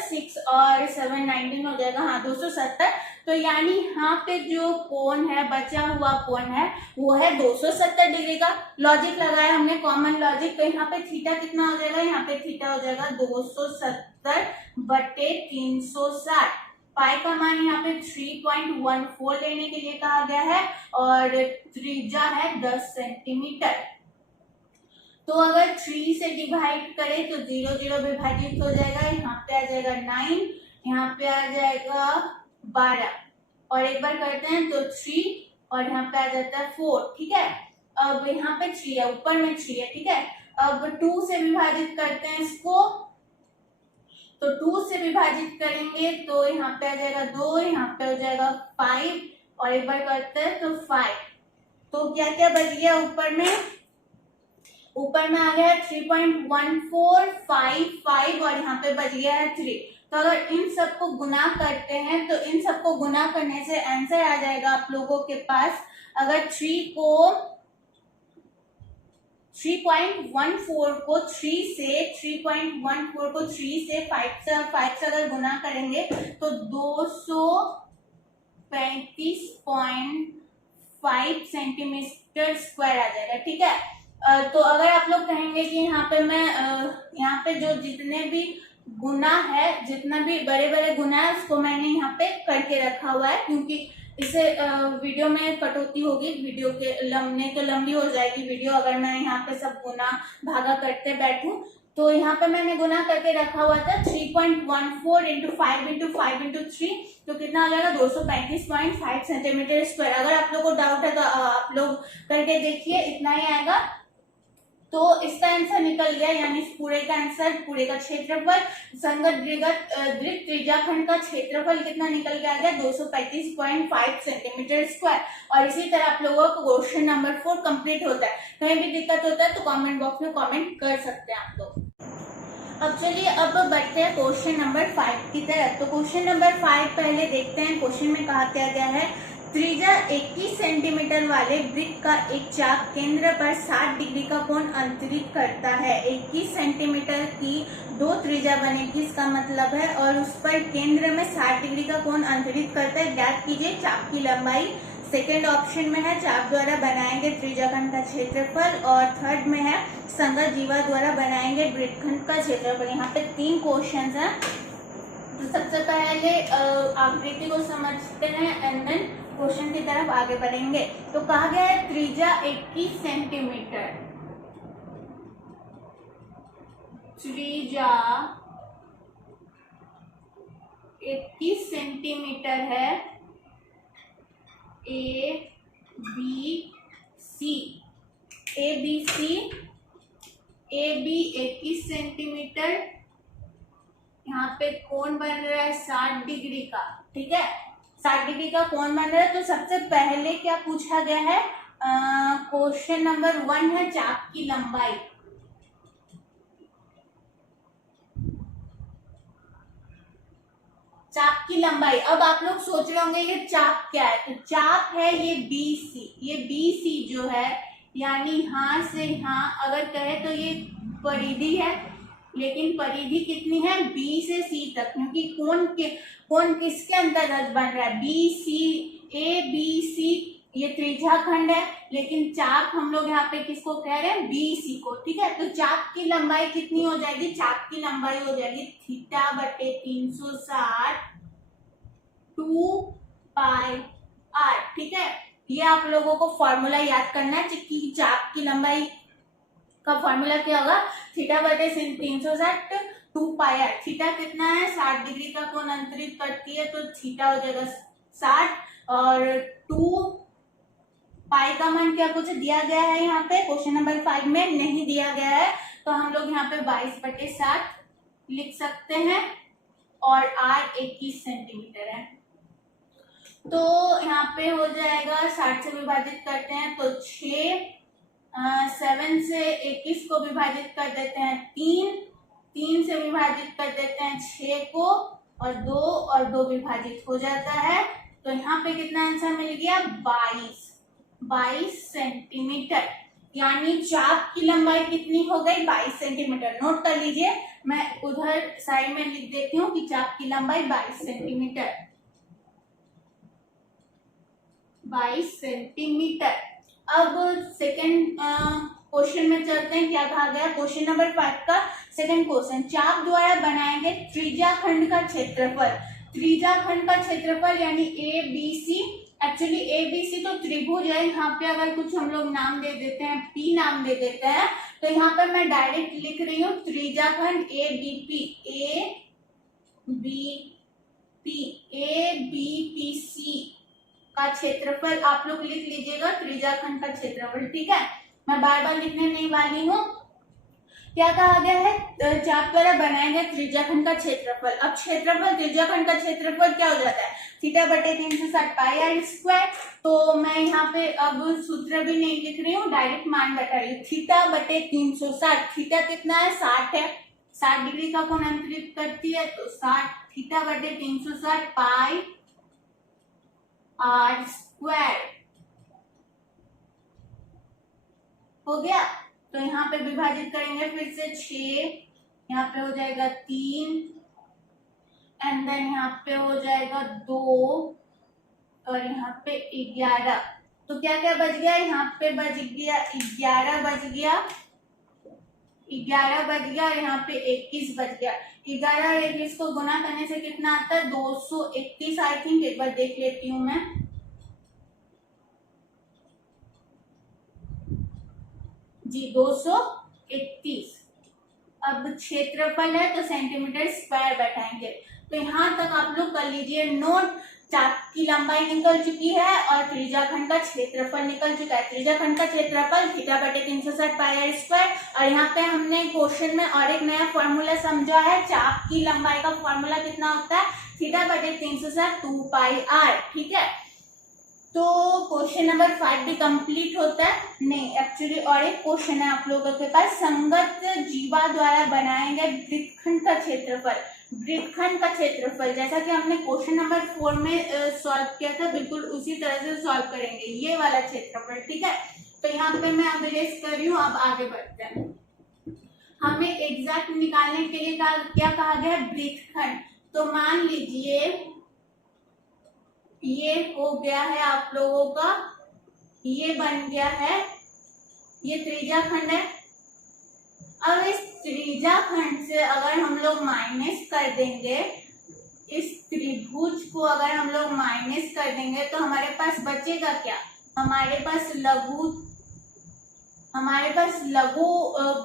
6 और 7 19 हो जाएगा, हाँ 270। तो यानी यहाँ पे जो कोण है, बचा हुआ कोण है वो है 270 डिग्री का। लॉजिक लगाया हमने, कॉमन लॉजिक। तो यहाँ पे थीटा कितना हो जाएगा, यहाँ पे थीटा हो जाएगा 270/360। पाई का मान यहाँ पे 3.14 लेने के लिए कहा गया है और त्रिज्या है 10 सेंटीमीटर। तो अगर 3 से डिवाइड करें तो 0 0 विभाजित हो जाएगा, यहाँ पे आ जाएगा 9, यहाँ पे आ जाएगा 12 और एक बार करते हैं तो 3 और यहाँ पे आ जाता है 4, ठीक है। अब यहाँ पे 3 है, ऊपर में 3 है, ठीक है। अब 2 से विभाजित करते हैं इसको, तो 2 से विभाजित करेंगे तो यहाँ पे आ जाएगा 2, यहाँ पे हो जाएगा 5 और एक बार करते हैं तो 5। तो क्या क्या बच गया ऊपर में, ऊपर में आ गया है 3.1455 और यहाँ पे बच गया है 3। तो अगर इन सबको गुना करते हैं तो इन सबको गुना करने से आंसर आ जाएगा आप लोगों के पास, अगर 3.14 को 3 से 3.14 को 3 से 5 से अगर गुना करेंगे तो 235.5 सेंटीमीटर स्क्वायर आ जाएगा। ठीक है, तो अगर आप लोग कहेंगे कि यहाँ पे मैं यहाँ पे जो जितने भी गुना है, जितना भी बड़े बड़े गुना है उसको मैंने यहाँ पे करके रखा हुआ है, क्योंकि इसे वीडियो में कटौती होगी, वीडियो के लंबने तो लंबी हो जाएगी वीडियो अगर मैं यहाँ पे सब गुना भागा करते बैठूं। तो यहाँ पे मैंने गुना करके रखा हुआ था 3.14 इंटू 5 इंटू 5 इंटू 3, तो कितना आ जाएगा 235.5 सेंटीमीटर स्क्वायर। अगर आप लोग को डाउट है तो आप लोग करके देखिए, इतना ही आएगा। तो इसका आंसर निकल गया, यानी पूरे का आंसर, पूरे का क्षेत्रफल, संगत द्विक त्रिज्याखंड का क्षेत्रफल कितना निकल के आ गया 235.5 सेंटीमीटर स्क्वायर। और इसी तरह आप लोगों को क्वेश्चन नंबर 4 कंप्लीट होता है। कहीं भी दिक्कत होता है तो कमेंट बॉक्स में कमेंट कर सकते हैं आप लोग। अब चलिए अब बढ़ते हैं क्वेश्चन नंबर 5 की तरफ। तो क्वेश्चन नंबर 5 पहले देखते हैं। क्वेश्चन में कहा क्या गया है, त्रिज्या 21 सेंटीमीटर वाले वृत्त का एक चाप केंद्र पर 60 डिग्री का कोण अंतरित करता है। 21 सेंटीमीटर की 2 त्रिज्या बनेगी, इसका मतलब है, और उस पर केंद्र में 60 डिग्री का कोण अंतरित करता है। ज्ञात कीजिए चाप की लंबाई। सेकेंड ऑप्शन में है चाप द्वारा बनाएंगे त्रिज्याखंड का क्षेत्रफल, और थर्ड में है संगत जीवा द्वारा बनाएंगे वृत्तखंड का क्षेत्रफल। यहाँ पे 3 क्वेश्चन है। तो सबसे पहले आकृति को समझते हैं एंड देन क्वेश्चन की तरफ आगे बढ़ेंगे। तो कहा गया है त्रिज्या 21 सेंटीमीटर, त्रिज्या 21 सेंटीमीटर है, ए बी सी 21 सेंटीमीटर, यहाँ पे कोण बन रहा है 60 डिग्री का। ठीक है, 60 डिग्री का कोण बन रहा है। तो सबसे पहले क्या पूछा गया है, क्वेश्चन नंबर 1 है चाप की लंबाई। चाप की लंबाई। अब आप लोग सोच रहे होंगे ये चाप क्या है, तो चाप है ये BC। ये BC जो है, यानी यहाँ से यहाँ अगर कहे तो ये परिधि है, लेकिन परिधि कितनी है B से C तक, क्योंकि कोण किसके अंतर्गत बन रहा है, ABC ये त्रिज्याखंड है, लेकिन चाप हम लोग यहाँ पे किसको कह रहे हैं, BC को। ठीक है, तो चाप की लंबाई कितनी हो जाएगी, चाप की लंबाई हो जाएगी थीटा बटे 360 2πr। ठीक है, ये आप लोगों को फॉर्मूला याद करना है कि चाप की लंबाई का फॉर्मूला क्या होगा, थीटा बटे 360 2πr। थीटा कितना है, 60 डिग्री का कोण अंतरित करती है, तो थीटा हो जाएगा 60, और 2 पाई का मान क्या कुछ दिया गया है यहाँ पे क्वेश्चन नंबर 5 में नहीं दिया गया है, तो हम लोग यहाँ पे 22/60 लिख सकते हैं, और r 21 सेंटीमीटर है। तो यहाँ पे हो जाएगा 60 से विभाजित करते हैं तो 6, 7 से 21 को विभाजित कर देते हैं 3 से विभाजित कर देते हैं 6 को, और 2 विभाजित हो जाता है। तो यहाँ पे कितना आंसर मिल गया, 22 सेंटीमीटर। यानी चाप की लंबाई कितनी हो गई, 22 सेंटीमीटर। नोट कर लीजिए, मैं उधर साइड में लिख देती हूँ कि चाप की लंबाई 22 सेंटीमीटर, 22 सेंटीमीटर। अब सेकंड क्वेश्चन में चलते हैं, क्या कहा गया क्वेश्चन नंबर 5 का सेकंड क्वेश्चन, चाप द्वारा बनाएंगे त्रिज्याखंड का क्षेत्रफल। त्रिज्याखंड का क्षेत्रफल यानी ABC। एक्चुअली ABC तो त्रिभुज है, यहाँ पे अगर कुछ हम लोग नाम दे देते हैं, P नाम दे देते हैं, तो यहाँ पर मैं डायरेक्ट लिख रही हूँ त्रिज्याखंड ABPC का क्षेत्रफल आप लोग लिख लीजिएगा, त्रिज्याखंड का क्षेत्रफल। ठीक है, मैं बार बार लिखने नहीं वाली हूँ, क्या कहा गया है, चाप द्वारा बनाए गए त्रिज्याखंड का क्षेत्रफल। अब क्षेत्रफल, त्रिज्याखंड का क्षेत्रफल क्या हो जाता है, थीटा बटे 360 पाई आर स्क्वायर। तो मैं यहाँ पे अब सूत्र भी नहीं लिख रही हूँ, डायरेक्ट मान बता रही हूँ। थीटा बटे 360, थीटा कितना है, 60 है, 60 डिग्री का कोण अंतरित करती है, तो 60 थीटा बटे 360 पाई आर स्क्वायर हो गया। तो यहाँ पे विभाजित करेंगे फिर से 6, यहाँ पे हो जाएगा 3 एंड देन यहाँ पे हो जाएगा 2 और यहाँ पे 11। तो क्या क्या बच गया, यहाँ पे बच गया 11 बच गया, 11 बच गया और यहाँ पे 21 बच गया। 11 और 21 को गुना करने से कितना आता है, 231 आई थिंक, एक बार देख लेती हूँ मैं। जी 231। अब क्षेत्रफल है तो सेंटीमीटर स्क्वायर बैठाएंगे। तो यहाँ तक आप लोग कर लीजिए नोट। चाप की लंबाई निकल चुकी है और त्रिज्याखंड का क्षेत्रफल निकल चुका है। त्रिज्याखंड का क्षेत्रफल थीटा बटे 360 पाई आर स्क्वायर। और यहाँ पे हमने क्वेश्चन में और एक नया फॉर्मूला समझा है, चाप की लंबाई का फॉर्मूला कितना होता है, थीटा बटे 360 2 पाई आर। ठीक है, तो क्वेश्चन नंबर 5 भी कंप्लीट होता है। नहीं, एक्चुअली और एक क्वेश्चन है आप लोगों के पास, संगत जीवा द्वारा बनाए गए वृत्तखंड का क्षेत्रफल। वृत्तखंड का क्षेत्रफल जैसा कि हमने क्वेश्चन नंबर 4 में सॉल्व किया था, बिल्कुल उसी तरह से सॉल्व करेंगे ये वाला क्षेत्रफल। ठीक है, तो यहाँ पे मैं अब रेस कर रही हूँ, अब आगे बढ़ते हैं। हमें एग्जैक्ट निकालने के लिए क्या कहा गया है, वृत्तखंड। तो मान लीजिए ये हो गया है आप लोगों का, ये बन गया है, ये त्रिज्याखंड है। अब इस त्रिज्याखंड से अगर हम लोग माइनस कर देंगे, इस त्रिभुज को अगर हम लोग माइनस कर देंगे तो हमारे पास बचेगा क्या, हमारे पास लघु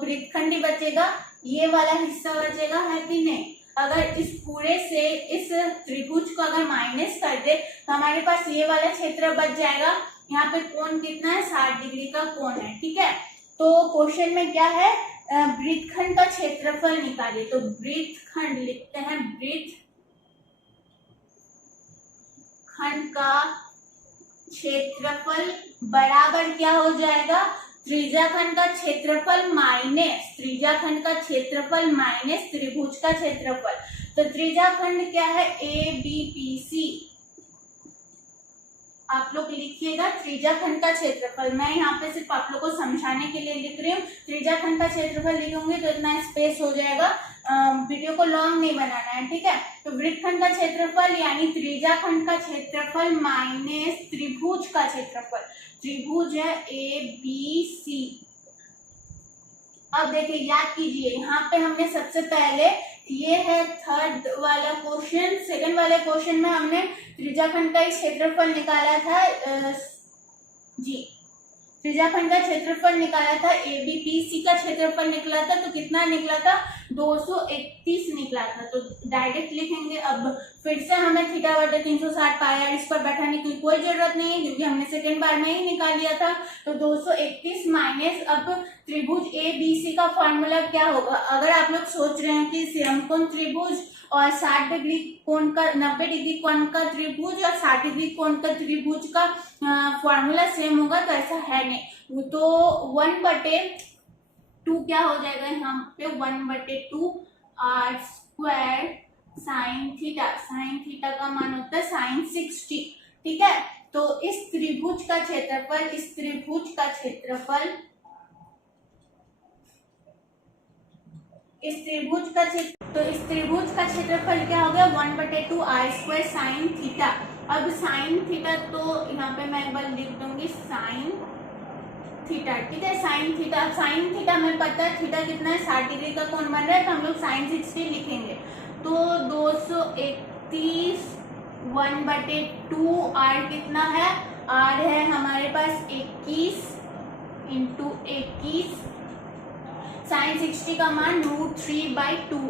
वृत्तखंड ही बचेगा, ये वाला हिस्सा बचेगा, है कि नहीं। अगर इस पूरे से इस त्रिभुज को अगर माइनस कर दे तो हमारे पास ये वाला क्षेत्र बच जाएगा। यहाँ पे कोण कितना है, 60 डिग्री का कोण है। ठीक है, तो क्वेश्चन में क्या है, वृत्तखंड का क्षेत्रफल निकालिए। तो वृत्तखंड लिखते हैं, वृत्तखंड का क्षेत्रफल बराबर क्या हो जाएगा, त्रिज्याखंड का क्षेत्रफल माइनस त्रिभुज का क्षेत्रफल। तो त्रिज्याखंड क्या है, ABPC। आप लोग लिखिएगा त्रिज्याखंड का क्षेत्रफल। मैं यहाँ पे सिर्फ आप लोग को समझाने के लिए लिख रही हूँ। त्रिज्याखंड का क्षेत्रफल लिखूंगी तो इतना स्पेस हो जाएगा, वीडियो को लॉन्ग नहीं बनाना है। ठीक है, तो वृत्तखंड का क्षेत्रफल यानी त्रिज्याखंड का क्षेत्रफल माइनस त्रिभुज का क्षेत्रफल। त्रिभुज है ABC। अब देखिए, याद कीजिए, यहाँ पे हमने सबसे पहले, ये है थर्ड वाला क्वेश्चन, सेकंड वाले क्वेश्चन में हमने त्रिज्याखंड का क्षेत्रफल निकाला था, त्रिज्याखंड का क्षेत्रफल निकाला था, ABPC का क्षेत्रफल निकला था, तो कितना निकला था, 231 निकला था। तो डायरेक्ट लिखेंगे। अब फिर से हमें थीटा बटे 360 पाई आर पर बैठाने की कोई जरूरत नहीं है, क्योंकि हमने सेकंड बार में ही निकाल लिया था। तो 231 माइनस, अब त्रिभुज ABC का फॉर्मूला क्या होगा। अगर आप लोग सोच रहे हैं कि समकोण त्रिभुज और 60 डिग्री कोण का, 90 डिग्री कोण का त्रिभुज और 60 डिग्री कोण का त्रिभुज का फॉर्मूला सेम होगा, तो ऐसा है नहीं। तो 1/2 क्या हो जाएगा यहाँ पे, 1/2 आर स्क्वायर साइन थीटा का मान होता है साइन 60। ठीक है, तो इस त्रिभुज का क्षेत्रफल क्या हो गया, 1/2 आर स्क्वायर साइन थीटा। अब साइन थीटा तो यहाँ पे मैं एक बार लिख दूंगी साइन थीटा। ठीक है, साइन थीटा में पता है थीटा कितना है, 60 डिग्री का कोण बन रहा है, तो हम लोग साइन 60 लिखेंगे। तो 231 1/2 आर कितना है, आर है हमारे पास 21 इंटू 21, साइन 60 का मान √3/2।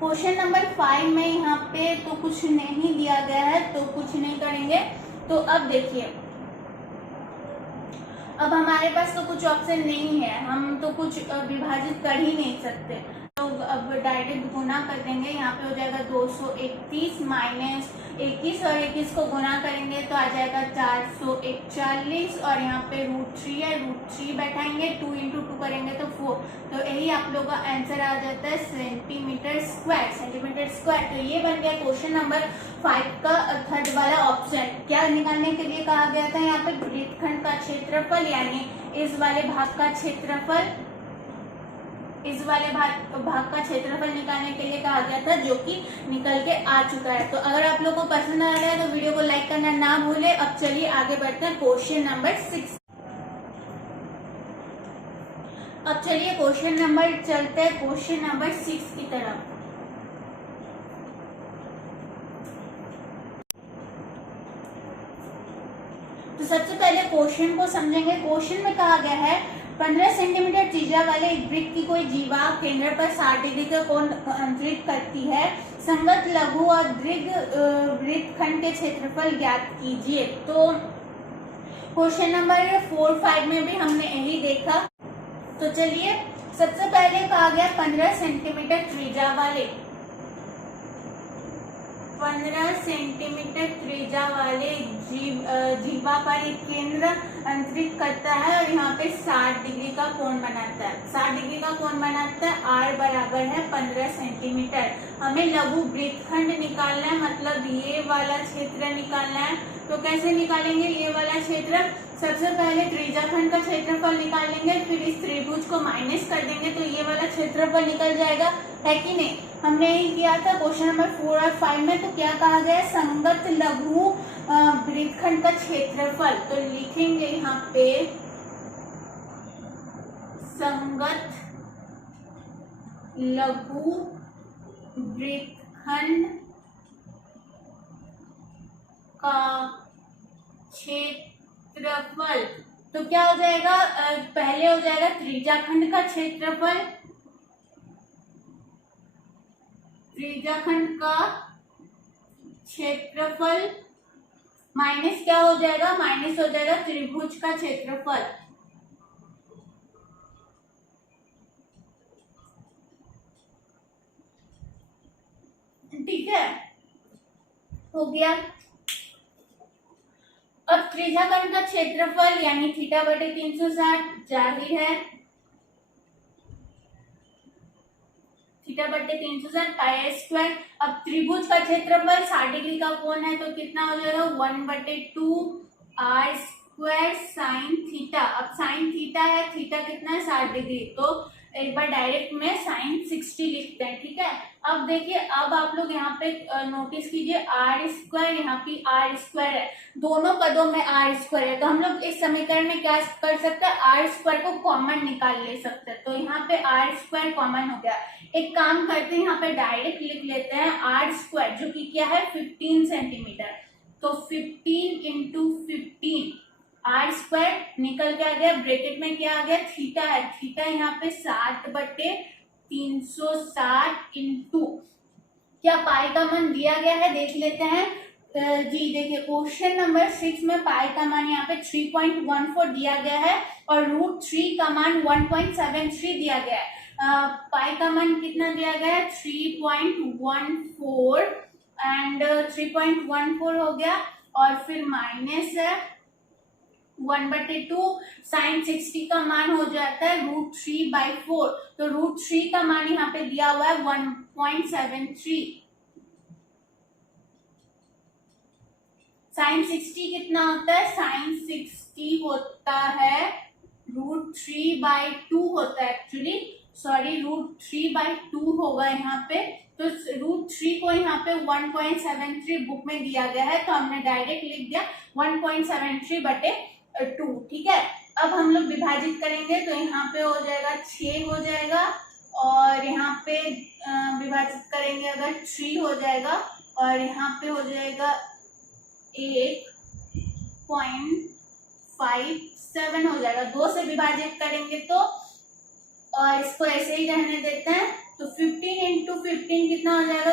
क्वेश्चन नंबर 5 में यहाँ पे तो कुछ नहीं दिया गया है, तो कुछ नहीं करेंगे। तो अब देखिए, अब हमारे पास तो कुछ ऑप्शन नहीं है, हम तो कुछ विभाजित कर ही नहीं सकते, तो अब डायरेक्ट गुना कर देंगे। यहाँ पे हो जाएगा 231 माइनस 21 और 21 को गुना करेंगे तो आ जाएगा 441 और यहाँ पे √3 है, √3 बैठाएंगे, 2 × 2 करेंगे तो 4, तो यही आप लोग का आंसर आ जाता है सेंटीमीटर स्क्वायर। तो ये बन गया क्वेश्चन नंबर 5 का थर्ड वाला ऑप्शन। क्या निकालने के लिए कहा गया था? यहाँ पे वृत्तखंड का क्षेत्रफल यानी इस वाले भाग का क्षेत्रफल, इस वाले भाग का क्षेत्रफल निकालने के लिए कहा गया था, जो कि निकल के आ चुका है। तो अगर आप लोगों को पसंद आ रहा है तो वीडियो को लाइक करना ना भूले। अब चलिए आगे बढ़ते हैं क्वेश्चन नंबर 6। अब चलिए क्वेश्चन नंबर चलते हैं क्वेश्चन नंबर 6 की तरफ। तो सबसे पहले क्वेश्चन को समझेंगे। क्वेश्चन में कहा गया है 15 सेंटीमीटर त्रिज्या वाले एक वृत्त की कोई जीवा केंद्र पर 60 डिग्री का कोण अंतरित करती है। संगत लघु और दीर्घ वृत्तखंड के क्षेत्रफल ज्ञात कीजिए। तो क्वेश्चन नंबर 4, 5 में भी हमने यही देखा। तो चलिए सबसे पहले कहा गया 15 सेंटीमीटर त्रिज्या वाले 15 सेंटीमीटर त्रिज्या वाले जीवा पर एक केंद्र अंतरित करता है और यहाँ पे 60 डिग्री का कोण बनाता है। 60 डिग्री का कोण बनाता है। R बराबर है 15 सेंटीमीटर। हमें लघु वृत्तखंड निकालना है, मतलब ये वाला क्षेत्र निकालना है। तो कैसे निकालेंगे ये वाला क्षेत्र? सबसे पहले त्रिज्याखंड का क्षेत्रफल निकालेंगे, फिर इस त्रिभुज को माइनस कर देंगे तो ये वाला क्षेत्रफल निकल जाएगा, है कि नहीं? हमने यही किया था क्वेश्चन नंबर 4 और 5 में। तो क्या कहा गया? संगत लघु वृत्तखंड का क्षेत्रफल। तो लिखेंगे यहाँ पे संगत लघु वृत्तखंड का क्षेत्रफल। तो क्या हो जाएगा? पहले हो जाएगा त्रिज्याखंड का क्षेत्रफल, त्रिज्याखंड का क्षेत्रफल माइनस क्या हो जाएगा? माइनस हो जाएगा त्रिभुज का क्षेत्रफल। ठीक है, हो गया। अब त्रिज्याखंड का क्षेत्रफल यानी θ/360 जाहिर है θ/360 πa²। अब त्रिभुज का क्षेत्रफल 60 डिग्री का कोण है तो कितना हो जाएगा? 1/2 r² sin थीटा। अब sin थीटा है, थीटा कितना है? 60 डिग्री। तो एक बार डायरेक्ट में sin 60 लिखते हैं। ठीक है, अब देखिए, अब आप लोग यहाँ पे नोटिस कीजिए r², यहाँ पे r² है, दोनों पदों में r² है। तो हम लोग इस समीकरण में क्या कर सकते हैं? r² को कॉमन निकाल ले सकते हैं। तो यहाँ पे r² कॉमन हो गया। एक काम करते हैं, यहाँ पे डायरेक्ट लिख लेते हैं r², जो कि क्या है? 15 सेंटीमीटर। तो 15 × 15 r² निकल के आ गया। ब्रैकेट में क्या आ गया? थीटा है, थीटा यहाँ पे 60/360 इंटू क्या पाई का मान दिया गया है, देख लेते हैं। जी देखिए, क्वेश्चन नंबर 6 में पाई का मान यहाँ पे 3.14 दिया गया है और √3 का मान 1.73 दिया गया है। पाई का मान कितना दिया गया है? 3.14 एंड 3.14 हो गया और फिर माइनस है 1/2 sin 60 का मान हो जाता है √3/4। तो √3 का मान यहाँ पे दिया हुआ है 1.73। sin 60 कितना होता है? sin 60 होता है √3/2 होता है एक्चुअली, सॉरी √3/2 होगा यहाँ पे। तो √3 को यहाँ पे 1.73 बुक में दिया गया है, तो हमने डायरेक्ट लिख दिया 1.73/2। ठीक है, अब हम लोग विभाजित करेंगे तो यहाँ पे हो जाएगा 6 हो जाएगा और यहाँ पे विभाजित करेंगे अगर 3 हो जाएगा और यहाँ पे हो जाएगा 8.57 हो जाएगा। 2 से विभाजित करेंगे तो, और इसको ऐसे ही रहने देते हैं। तो 15 × 15 कितना हो जाएगा?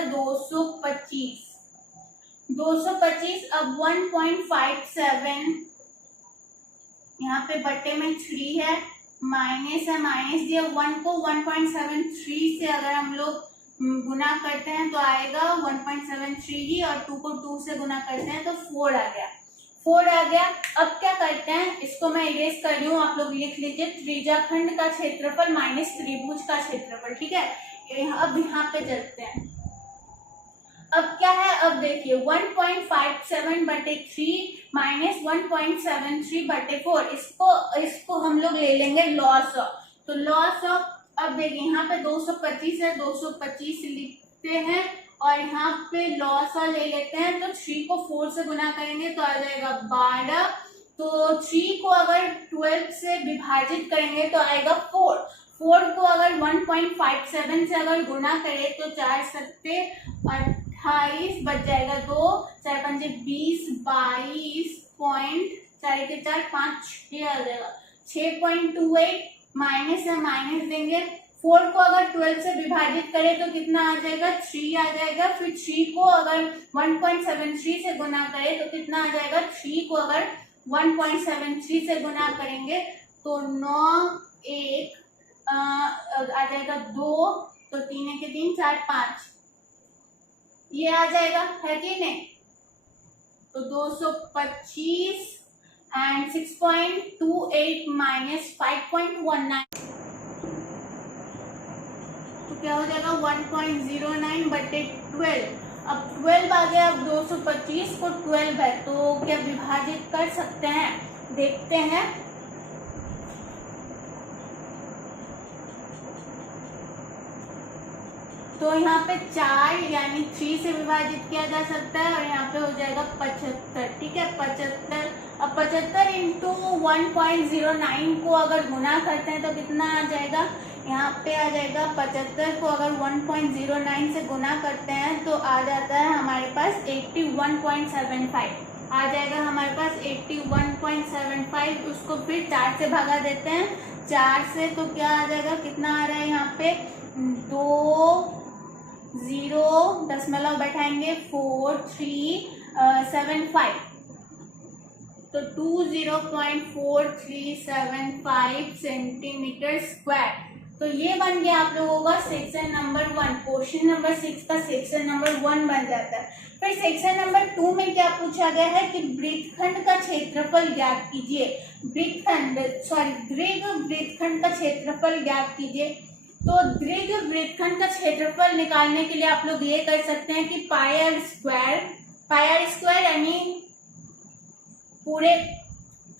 225। अब 1.57 यहाँ पे बटे में 3 है, माइनस है, माइनस दिया। 1 को 1.73 से अगर हम लोग गुना करते हैं तो आएगा 1.73 ही, और 2 को 2 से गुना करते हैं तो 4 आ गया, 4 आ गया। अब क्या करते हैं, इसको मैं इरेज कर रही हूँ, आप लोग लिख लीजिए त्रिज्याखंड का क्षेत्रफल माइनस त्रिभुज का क्षेत्रफल, ठीक है। अब यहाँ पे चलते हैं। अब क्या है, अब देखिए 1.57 बटे 3 माइनस 1.73 बटे 4, इसको हम लोग ले लेंगे लॉस ऑफ, तो लॉस ऑफ, अब देखिए यहाँ पे 225 है, 225 लिखते हैं, और यहाँ पे लॉस ऑफ ले लेते हैं, तो 3 को 4 से गुना करेंगे तो आ जाएगा 12, तो 3 को अगर 12 से विभाजित करेंगे तो आएगा 4 को अगर 1.57 से अगर गुना करें तो 4 सत्ते 28 बच जाएगा, 2 4 पंजे 20, 22 पॉइंट 4 के 4 5 6 आ जाएगा, 6.28 माइनस है, माइनस देंगे। 4 को अगर 12 से विभाजित करें तो कितना आ जाएगा, 3 आ जाएगा। फिर 3 को अगर 1.73 से गुना करें तो कितना आ जाएगा, 3 को अगर 1.73 से गुना करेंगे तो 9 1 आ जाएगा 2, तो 3 के 3 4 5 ये आ जाएगा, है कि नहीं। तो 225 एंड 6.28 माइनस 5.19 तो क्या हो जाएगा 1.09 बटे 12। अब 12 आ गया, अब 225 को 12 है तो क्या विभाजित कर सकते हैं, देखते हैं। तो यहाँ पे 4 यानी 3 से विभाजित किया जा सकता है, और यहाँ पे हो जाएगा 75, ठीक है 75। अब 75 इंटू 1.09 को अगर गुना करते हैं तो कितना आ जाएगा, यहाँ पे आ जाएगा 75 को अगर 1.09 से गुना करते हैं तो आ जाता है हमारे पास 81.75 आ जाएगा हमारे पास 81.75। उसको फिर 4 से भगा देते हैं, 4 से तो क्या आ जाएगा, कितना आ रहा है यहाँ पे 2 0 दशमलव बैठाएंगे 4375, तो 20.4375 सेंटीमीटर स्क्वायर। तो ये बन गया आप लोगों का सेक्शन नंबर 1, क्वेश्चन नंबर 6 का सेक्शन नंबर 1 बन जाता है। फिर सेक्शन नंबर 2 में क्या पूछा गया है कि वृत्तखंड का क्षेत्रफल ज्ञात कीजिए, दीर्घ वृत्तखंड का क्षेत्रफल ज्ञात कीजिए। तो दीर्घ वृत्तखंड का क्षेत्रफल निकालने के लिए आप लोग ये कर सकते हैं कि पाई आर स्क्वायर यानी पूरे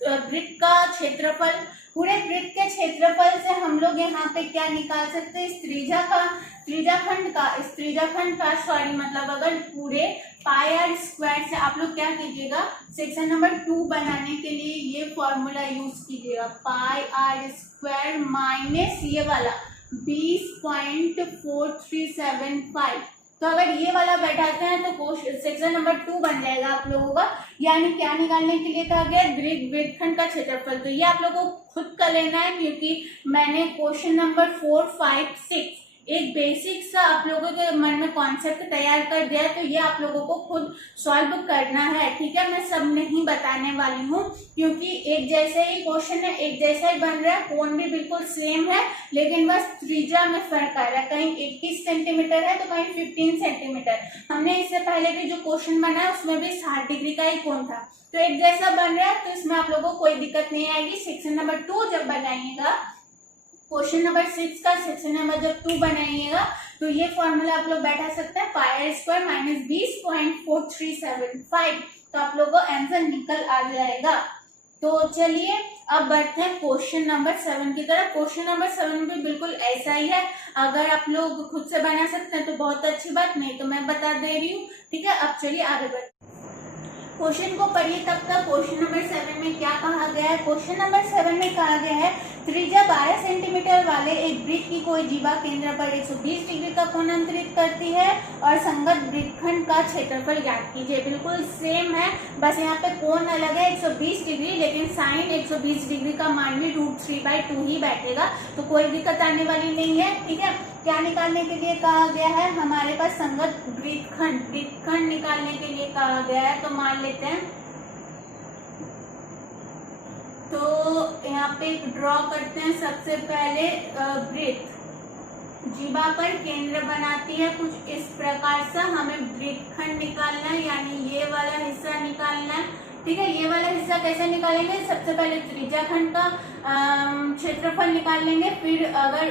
वृत्त का क्षेत्रफल, पूरे वृत्त के क्षेत्रफल से हम लोग यहाँ पे क्या निकाल सकते हैं, त्रिज्याखंड का मतलब अगर पूरे पाई आर स्क्वायर से आप लोग क्या कीजिएगा, सेक्शन नंबर 2 बनाने के लिए ये फॉर्मूला यूज कीजिएगा, पाई आर स्क्वायर माइनस ये वाला 20.4375। तो अगर ये वाला बैठाते हैं तो सेक्शन नंबर 2 बन जाएगा आप लोगों का। यानी क्या निकालने के लिए कहा गया, दीर्घ वृत्तखंड का क्षेत्रफल। तो ये आप लोगों को खुद कर लेना है, क्योंकि मैंने क्वेश्चन नंबर 4, 5, 6 एक बेसिक सा आप लोगों के मन में कॉन्सेप्ट तैयार कर दिया है, तो ये आप लोगों को खुद सॉल्व करना है, ठीक है। मैं सब नहीं बताने वाली हूँ, क्योंकि एक जैसे ही क्वेश्चन है, एक जैसा ही बन रहा है, कोण भी बिल्कुल सेम है, लेकिन बस त्रिज्या में फर्क आ रहा है, कहीं 21 सेंटीमीटर है तो कहीं 15 सेंटीमीटर। हमने इससे पहले भी जो क्वेश्चन बनाया उसमें भी 60 डिग्री का ही कोण था, तो एक जैसा बन रहा है, तो इसमें आप लोगों को कोई दिक्कत नहीं आएगी। सेक्शन नंबर 2 जब बनाइएगा, क्वेश्चन नंबर 6 का सेक्शन नंबर जब 2 बनाइएगा, तो ये फॉर्मूला आप लोग बैठा सकते हैं, पाई आर स्क्वायर माइनस 20.4375, तो आप लोगों को आंसर निकल आ जाएगा। तो चलिए अब बढ़ते हैं क्वेश्चन नंबर 7 की तरफ। क्वेश्चन नंबर 7 भी बिल्कुल ऐसा ही है, अगर आप लोग खुद से बना सकते हैं तो बहुत अच्छी बात, नहीं तो मैं बता दे रही हूँ, ठीक है। अब चलिए आगे बढ़ते, क्वेश्चन को पढ़िए तब तक। क्वेश्चन नंबर 7 में क्या कहा गया है, क्वेश्चन नंबर 7 में कहा गया है त्रिज्या 12 सेंटीमीटर वाले एक वृत्त की कोई जीवा केंद्र पर 120 डिग्री का कोण अंतरित करती है और संगत वृत्तखंड का क्षेत्रफल ज्ञात कीजिए। बिल्कुल सेम है, बस यहाँ पे कोण अलग है 120 डिग्री, लेकिन साइन 120 डिग्री का मान भी √3/2 ही बैठेगा, तो कोई दिक्कत आने वाली नहीं है, ठीक है। क्या निकालने के लिए कहा गया है, हमारे पास संगत वृत्तखंड निकालने के लिए कहा गया है। तो मान लेते हैं तो यहाँ पे ड्रॉ करते हैं सबसे पहले वृत्त। जीवा पर केंद्र बनाती है कुछ इस प्रकार से। हमें वृत्तखंड निकालना है, यानी ये वाला हिस्सा निकालना है। ठीक है, ये वाला हिस्सा कैसे निकालेंगे? सबसे पहले त्रिज्याखंड का क्षेत्रफल निकाल लेंगे, फिर अगर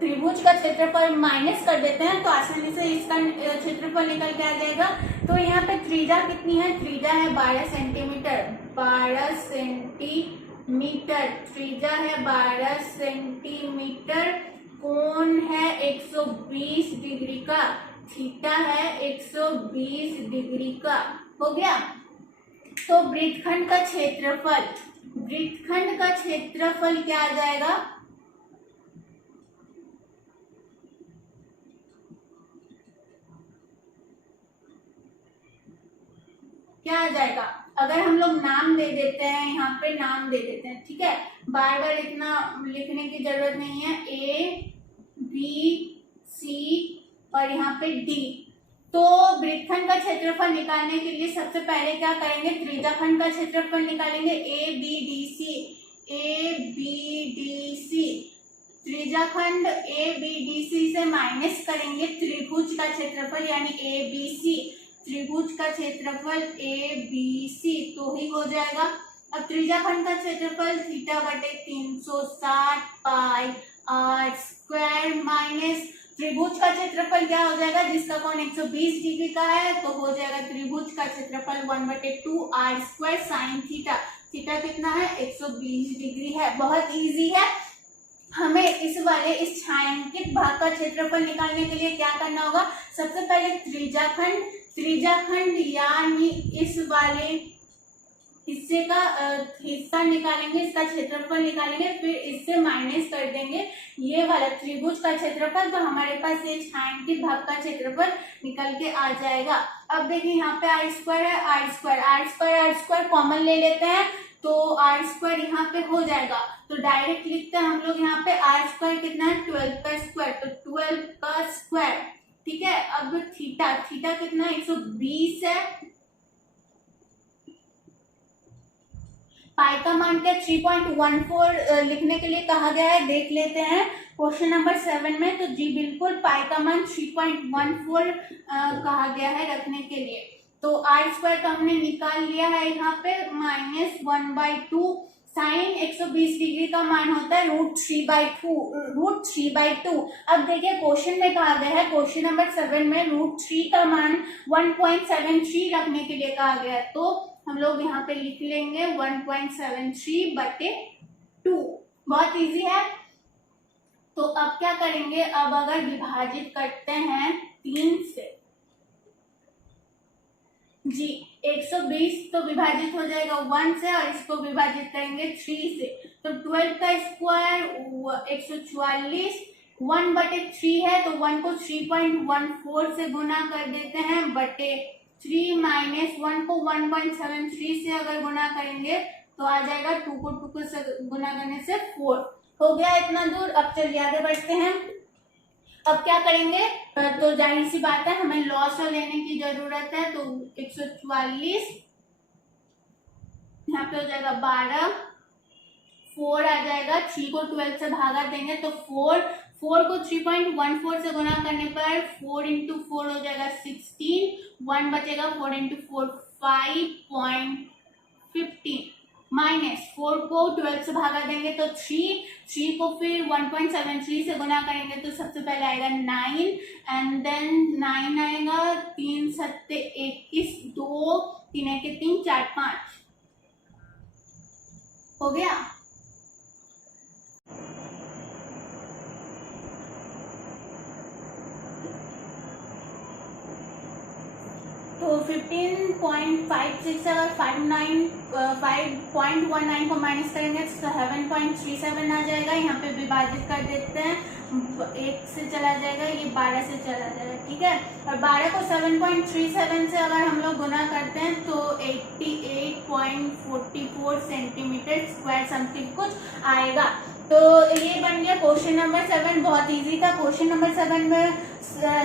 त्रिभुज का क्षेत्रफल माइनस कर देते हैं तो आसानी से इसका क्षेत्रफल निकल के आ जाएगा। तो यहाँ पे त्रिज्या कितनी है? त्रिज्या है 12 सेंटीमीटर। 12 सेंटीमीटर त्रिज्या है, 12 सेंटीमीटर। कोण है 120 डिग्री का, थीटा है 120 डिग्री का। हो गया। तो वृत्तखंड का क्षेत्रफल, वृत्तखंड का क्षेत्रफल क्या आ जाएगा? क्या आ जाएगा? अगर हम लोग नाम दे देते हैं, यहाँ पे नाम दे देते हैं, ठीक है, बार बार इतना लिखने की जरूरत नहीं है। A, B, C और यहाँ पे D। तो वृत्तखंड का क्षेत्रफल निकालने के लिए सबसे पहले क्या करेंगे? त्रिज्याखंड का क्षेत्रफल निकालेंगे। ABDC, ABDC त्रिज्याखंड ABDC से माइनस करेंगे त्रिभुज का क्षेत्रफल यानी ABC, त्रिभुज का क्षेत्रफल ABC, तो ही हो जाएगा। अब त्रिज्याखंड का क्षेत्रफल थीटा बटे 360 पाई r स्क्वायर माइनस त्रिभुज का क्षेत्रफल क्या हो जाएगा? जिसका कोण 120 डिग्री का है, तो हो जाएगा त्रिभुज का क्षेत्रफल 1/2 r square sine theta. Theta कितना है? 120 डिग्री है। बहुत इजी है। हमें इस छायांकित भाग का क्षेत्रफल निकालने के लिए क्या करना होगा? सबसे पहले त्रिज्याखंड यानी इस वाले हिस्से का हिस्सा निकालेंगे, इसका क्षेत्रफल निकालेंगे, फिर इससे माइनस कर देंगे ये वाला त्रिभुज का क्षेत्रफल, तो हमारे पास ये छायांकित भाग का क्षेत्रफल निकल के आ जाएगा। अब देखिए यहाँ पे r स्क्वायर है, r स्क्वायर कॉमन ले लेते हैं, तो r स्क्वायर यहाँ पे हो जाएगा। तो डायरेक्ट लिखते हैं हम लोग यहाँ पे r स्क्वायर कितना है? 12 का स्क्वायर, तो 12 का स्क्वायर। ठीक है, अब थीटा कितना है? 120 है। पाई का मान क्या? 3.14 लिखने के लिए कहा गया है, देख लेते हैं क्वेश्चन नंबर 7 में। तो जी बिल्कुल पाई का मान 3.14 कहा गया है रखने के लिए। तो r स्क्वायर का हमने निकाल लिया है यहाँ पे, -1/2 साइन 120 डिग्री का मान होता है √3/2। अब देखिए क्वेश्चन में कहा गया है, क्वेश्चन नंबर 7 में √3 का मान 1.73 रखने के लिए कहा गया है, तो हम लोग यहाँ पे लिख लेंगे 1.73/2। बहुत इजी है। तो अब क्या करेंगे? अब अगर विभाजित करते हैं 3 से, जी 120 तो विभाजित हो जाएगा 1 से, और इसको विभाजित करेंगे 3 से, तो 12 का स्क्वायर 144, 1/3 है, तो 1 को 3.14 से गुना कर देते हैं, बटे 3 माइनस 1 को 1.73 से अगर गुना करेंगे तो आ जाएगा 2 को 2 से गुना करने से 4 हो गया इतना दूर। अब चलिए आगे बढ़ते हैं। अब क्या करेंगे? तो जाहिर सी बात है हमें लॉस लेने की जरूरत है, तो 144 यहाँ पे हो जाएगा 12, 4 आ जाएगा, 3 को 12 से भागा देंगे तो 4 को 3.14 से गुना करने पर 4 × 4 हो जाएगा 16, 1 बचेगा, 4 × 4 5.15 माइनस 4 को 12 से भागा देंगे तो 3 को फिर 1.73 से गुना करेंगे तो सबसे पहले आएगा 9 एंड देन 9 आएगा, 3 7 21, 2 3 1 3 4 5 हो गया। तो 15.56 अगर 5.19 को माइनस करेंगे तो 7.37 आ जाएगा। यहाँ पे विभाजित कर देते हैं, 1 से चला जाएगा, ये 12 से चला जाएगा, ठीक है। और 12 को 7.37 से अगर हम लोग गुना करते हैं तो 88.44 सेंटीमीटर स्क्वायर समथिंग कुछ आएगा। तो ये बन गया क्वेश्चन नंबर 7। बहुत इजी था। क्वेश्चन नंबर 7 में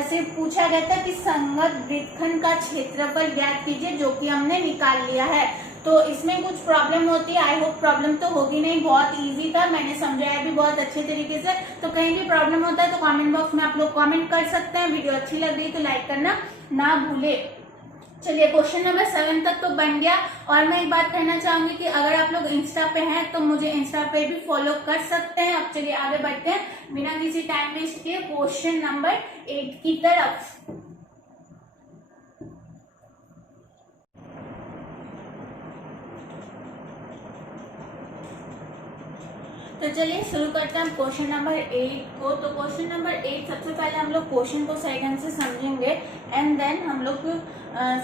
से पूछा गया था कि संगत वृत्तखंड का क्षेत्रफल ज्ञात कीजिए, जो कि हमने निकाल लिया है। तो इसमें कुछ प्रॉब्लम होती है, आई होप प्रॉब्लम तो होगी नहीं, बहुत इजी था, मैंने समझाया भी बहुत अच्छे तरीके से। तो कहीं भी प्रॉब्लम होता है तो कमेंट बॉक्स में आप लोग कमेंट कर सकते हैं। वीडियो अच्छी लग रही तो लाइक करना ना भूले। चलिए क्वेश्चन नंबर 7 तक तो बन गया। और मैं एक बात कहना चाहूंगी कि अगर आप लोग इंस्टा पे हैं तो मुझे इंस्टा पे भी फॉलो कर सकते हैं। अब चलिए आगे बढ़ते हैं बिना किसी टाइम वेस्ट किए क्वेश्चन नंबर 8 की तरफ। तो चलिए शुरू करते हैं क्वेश्चन नंबर 8 को। तो क्वेश्चन नंबर 8 सबसे पहले हम लोग क्वेश्चन को सही ढंग से समझेंगे एंड देन हम लोग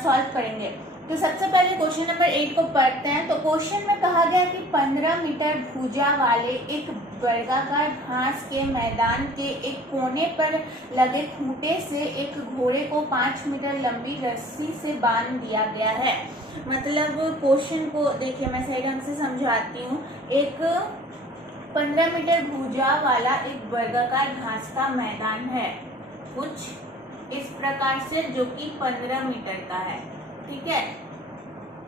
सॉल्व करेंगे। तो सबसे पहले क्वेश्चन नंबर 8 को पढ़ते हैं। तो क्वेश्चन में कहा गया कि 15 मीटर भुजा वाले एक वर्गाकार घास के मैदान के एक कोने पर लगे खूंटे से एक घोड़े को 5 मीटर लंबी रस्सी से बांध दिया गया है। मतलब क्वेश्चन को देखिए, मैं सही ढंग से समझाती हूँ। एक 15 मीटर भुजा वाला एक वर्गाकार घास का मैदान है, कुछ इस प्रकार से, जो कि 15 मीटर का है। ठीक है,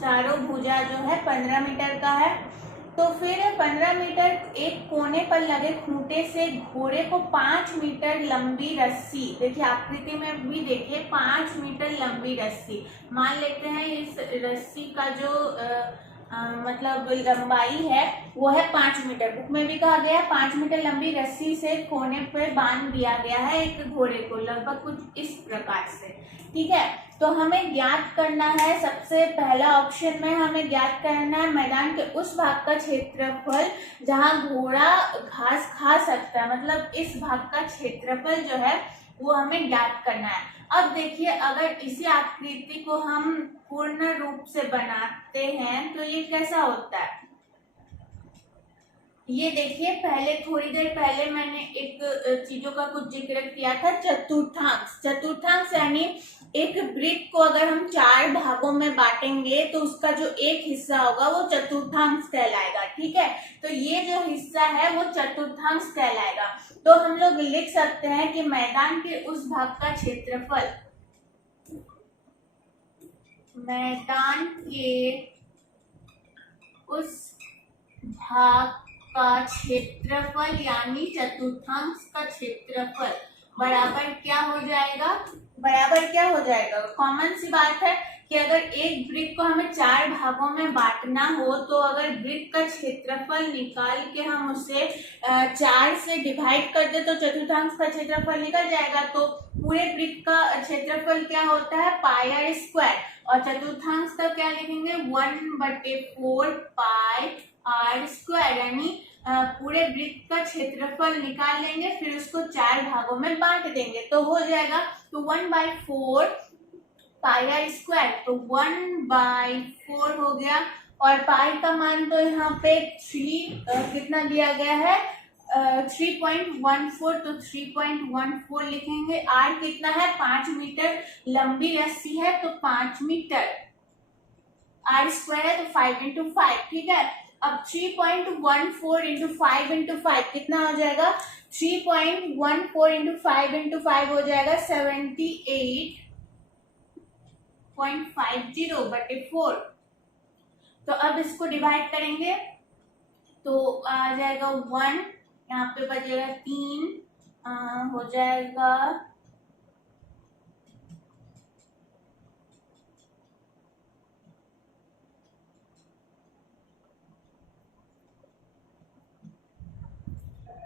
चारों भुजा जो है 15 मीटर का है। तो फिर 15 मीटर एक कोने पर लगे खूंटे से घोड़े को 5 मीटर लंबी रस्सी, देखिए आकृति में भी देखिए 5 मीटर लंबी रस्सी, मान लेते हैं इस रस्सी का जो मतलब लंबाई है वो है 5 मीटर। बुक में भी कहा गया 5 मीटर लंबी रस्सी से कोने पे बांध दिया गया है एक घोड़े को, लगभग कुछ इस प्रकार से। ठीक है, तो हमें ज्ञात करना है, सबसे पहला ऑप्शन में हमें ज्ञात करना है मैदान के उस भाग का क्षेत्रफल जहां घोड़ा घास खा सकता है, मतलब इस भाग का क्षेत्रफल जो है वो हमें ज्ञात करना है। अब देखिए, अगर इसी आकृति को हम पूर्ण रूप से बनाते हैं तो ये कैसा होता है, ये देखिए पहले थोड़ी देर पहले मैंने एक चीजों का कुछ जिक्र किया था, चतुर्थांश। चतुर्थांश यानी एक वृत्त को अगर हम 4 भागों में बांटेंगे तो उसका जो एक हिस्सा होगा वो चतुर्थांश कहलाएगा। ठीक है, तो ये जो हिस्सा है वो चतुर्थांश कहलाएगा। तो हम लोग लिख सकते हैं कि मैदान के उस भाग का क्षेत्रफल, मैदान के उस भाग का क्षेत्रफल यानी चतुर्थांश का क्षेत्रफल बराबर क्या हो जाएगा, बराबर क्या हो जाएगा, कॉमन सी बात है कि अगर एक वृत्त को हमें 4 भागों में बांटना हो तो अगर वृत्त का क्षेत्रफल निकाल के हम उसे 4 से डिवाइड कर दे तो चतुर्थांश का क्षेत्रफल निकल जाएगा। तो पूरे वृत्त का क्षेत्रफल क्या होता है, पाई आर स्क्वायर, और चतुर्थांश का क्या लिखेंगे, 1/4 पाई आर स्क्वायर, यानी पूरे वृत्त का क्षेत्रफल निकाल लेंगे, फिर उसको 4 भागों में बांट देंगे तो हो जाएगा। तो 1/4 पाई आर स्क्वायर, तो 1/4 हो गया। और पाई का मान तो यहाँ पे 3 कितना दिया गया है, 3.14, तो 3.14 लिखेंगे। आर कितना है, 5 मीटर लंबी रस्सी है तो 5 मीटर, आर स्क्वायर है तो 5 × 5। ठीक है, अब 3.14 × 5 × 5 कितना हो जाएगा, 3.14 × 5 × 5 हो जाएगा 78.50/4। तो अब इसको डिवाइड करेंगे तो आ जाएगा 1, यहाँ पे बचेगा 3, हो जाएगा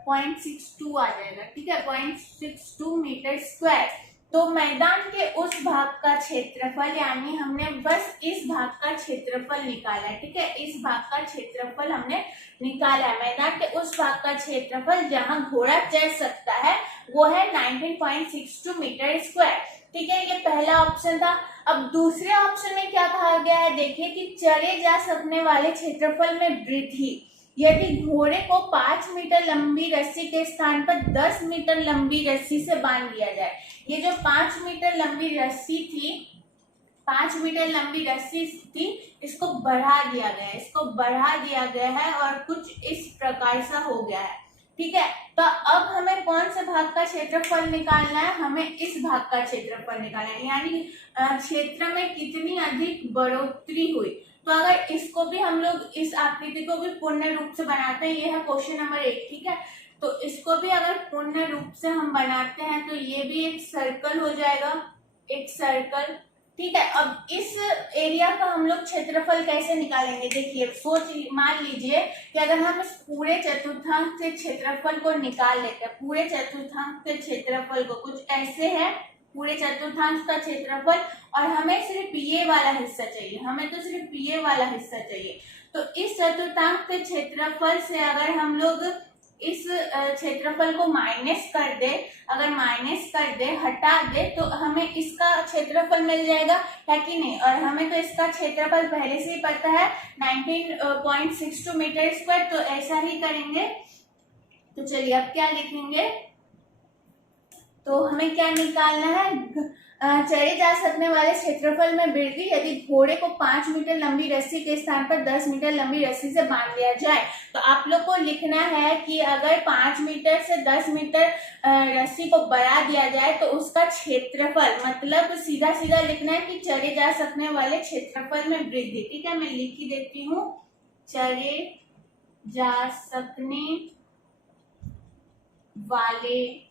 0.62 आ जाएगा। ठीक है, 0.62 मीटर स्क्वायर। तो मैदान के उस भाग का क्षेत्रफल, यानी हमने बस इस भाग का क्षेत्रफल निकाला है। ठीक है, इस भाग का क्षेत्रफल हमने निकाला है। मैदान के उस भाग का क्षेत्रफल जहां घोड़ा चढ़ सकता है वो है 19.62 मीटर स्क्वायर। ठीक है, ये पहला ऑप्शन था। अब दूसरे ऑप्शन में क्या कहा गया है, देखिए कि चढ़े जा सकने वाले क्षेत्रफल में वृद्धि, यदि घोड़े को 5 मीटर लंबी रस्सी के स्थान पर 10 मीटर लंबी रस्सी से बांध दिया जाए। ये जो 5 मीटर लंबी रस्सी थी, 5 मीटर लंबी रस्सी थी, इसको बढ़ा दिया गया है, इसको बढ़ा दिया गया है और कुछ इस प्रकार सा हो गया है। ठीक है, तो अब हमें कौन से भाग का क्षेत्रफल निकालना है, हमें इस भाग का क्षेत्रफल निकालना है, यानी क्षेत्र में कितनी अधिक बढ़ोतरी हुई। तो अगर इसको भी हम लोग इस आकृति को भी पूर्ण रूप से बनाते हैं, ये है क्वेश्चन नंबर 8, ठीक है। तो इसको भी अगर पूर्ण रूप से हम बनाते हैं तो ये भी एक सर्कल हो जाएगा, एक सर्कल, ठीक है। अब इस एरिया का हम लोग क्षेत्रफल कैसे निकालेंगे, देखिए मान लीजिए कि अगर हम इस पूरे चतुर्थांश से क्षेत्रफल को निकाल लेते हैं, पूरे चतुर्थांश के क्षेत्रफल को, कुछ ऐसे है पूरे चतुर्थांश का क्षेत्रफल, और हमें सिर्फ ये वाला हिस्सा चाहिए, हमें तो सिर्फ ये वाला हिस्सा चाहिए। तो इस चतुर्थांश के क्षेत्रफल से अगर हम लोग इस क्षेत्रफल को माइनस कर दे, अगर माइनस कर दे, हटा दे, तो हमें इसका क्षेत्रफल मिल जाएगा, है कि नहीं। और हमें तो इसका क्षेत्रफल पहले से ही पता है 19.62 मीटर स्क्वायर, तो ऐसा ही करेंगे। तो चलिए अब क्या लिखेंगे, तो हमें क्या निकालना है, चढ़े जा सकने वाले क्षेत्रफल में वृद्धि यदि घोड़े को 5 मीटर लंबी रस्सी के स्थान पर 10 मीटर लंबी रस्सी से बांध लिया जाए। तो आप लोग को लिखना है कि अगर 5 मीटर से 10 मीटर रस्सी को बढ़ा दिया जाए तो उसका क्षेत्रफल, मतलब सीधा सीधा लिखना है कि चढ़े जा सकने वाले क्षेत्रफल में वृद्धि, ठीक है। मैं लिख ही देती हूँ, चढ़े जा सकने वाले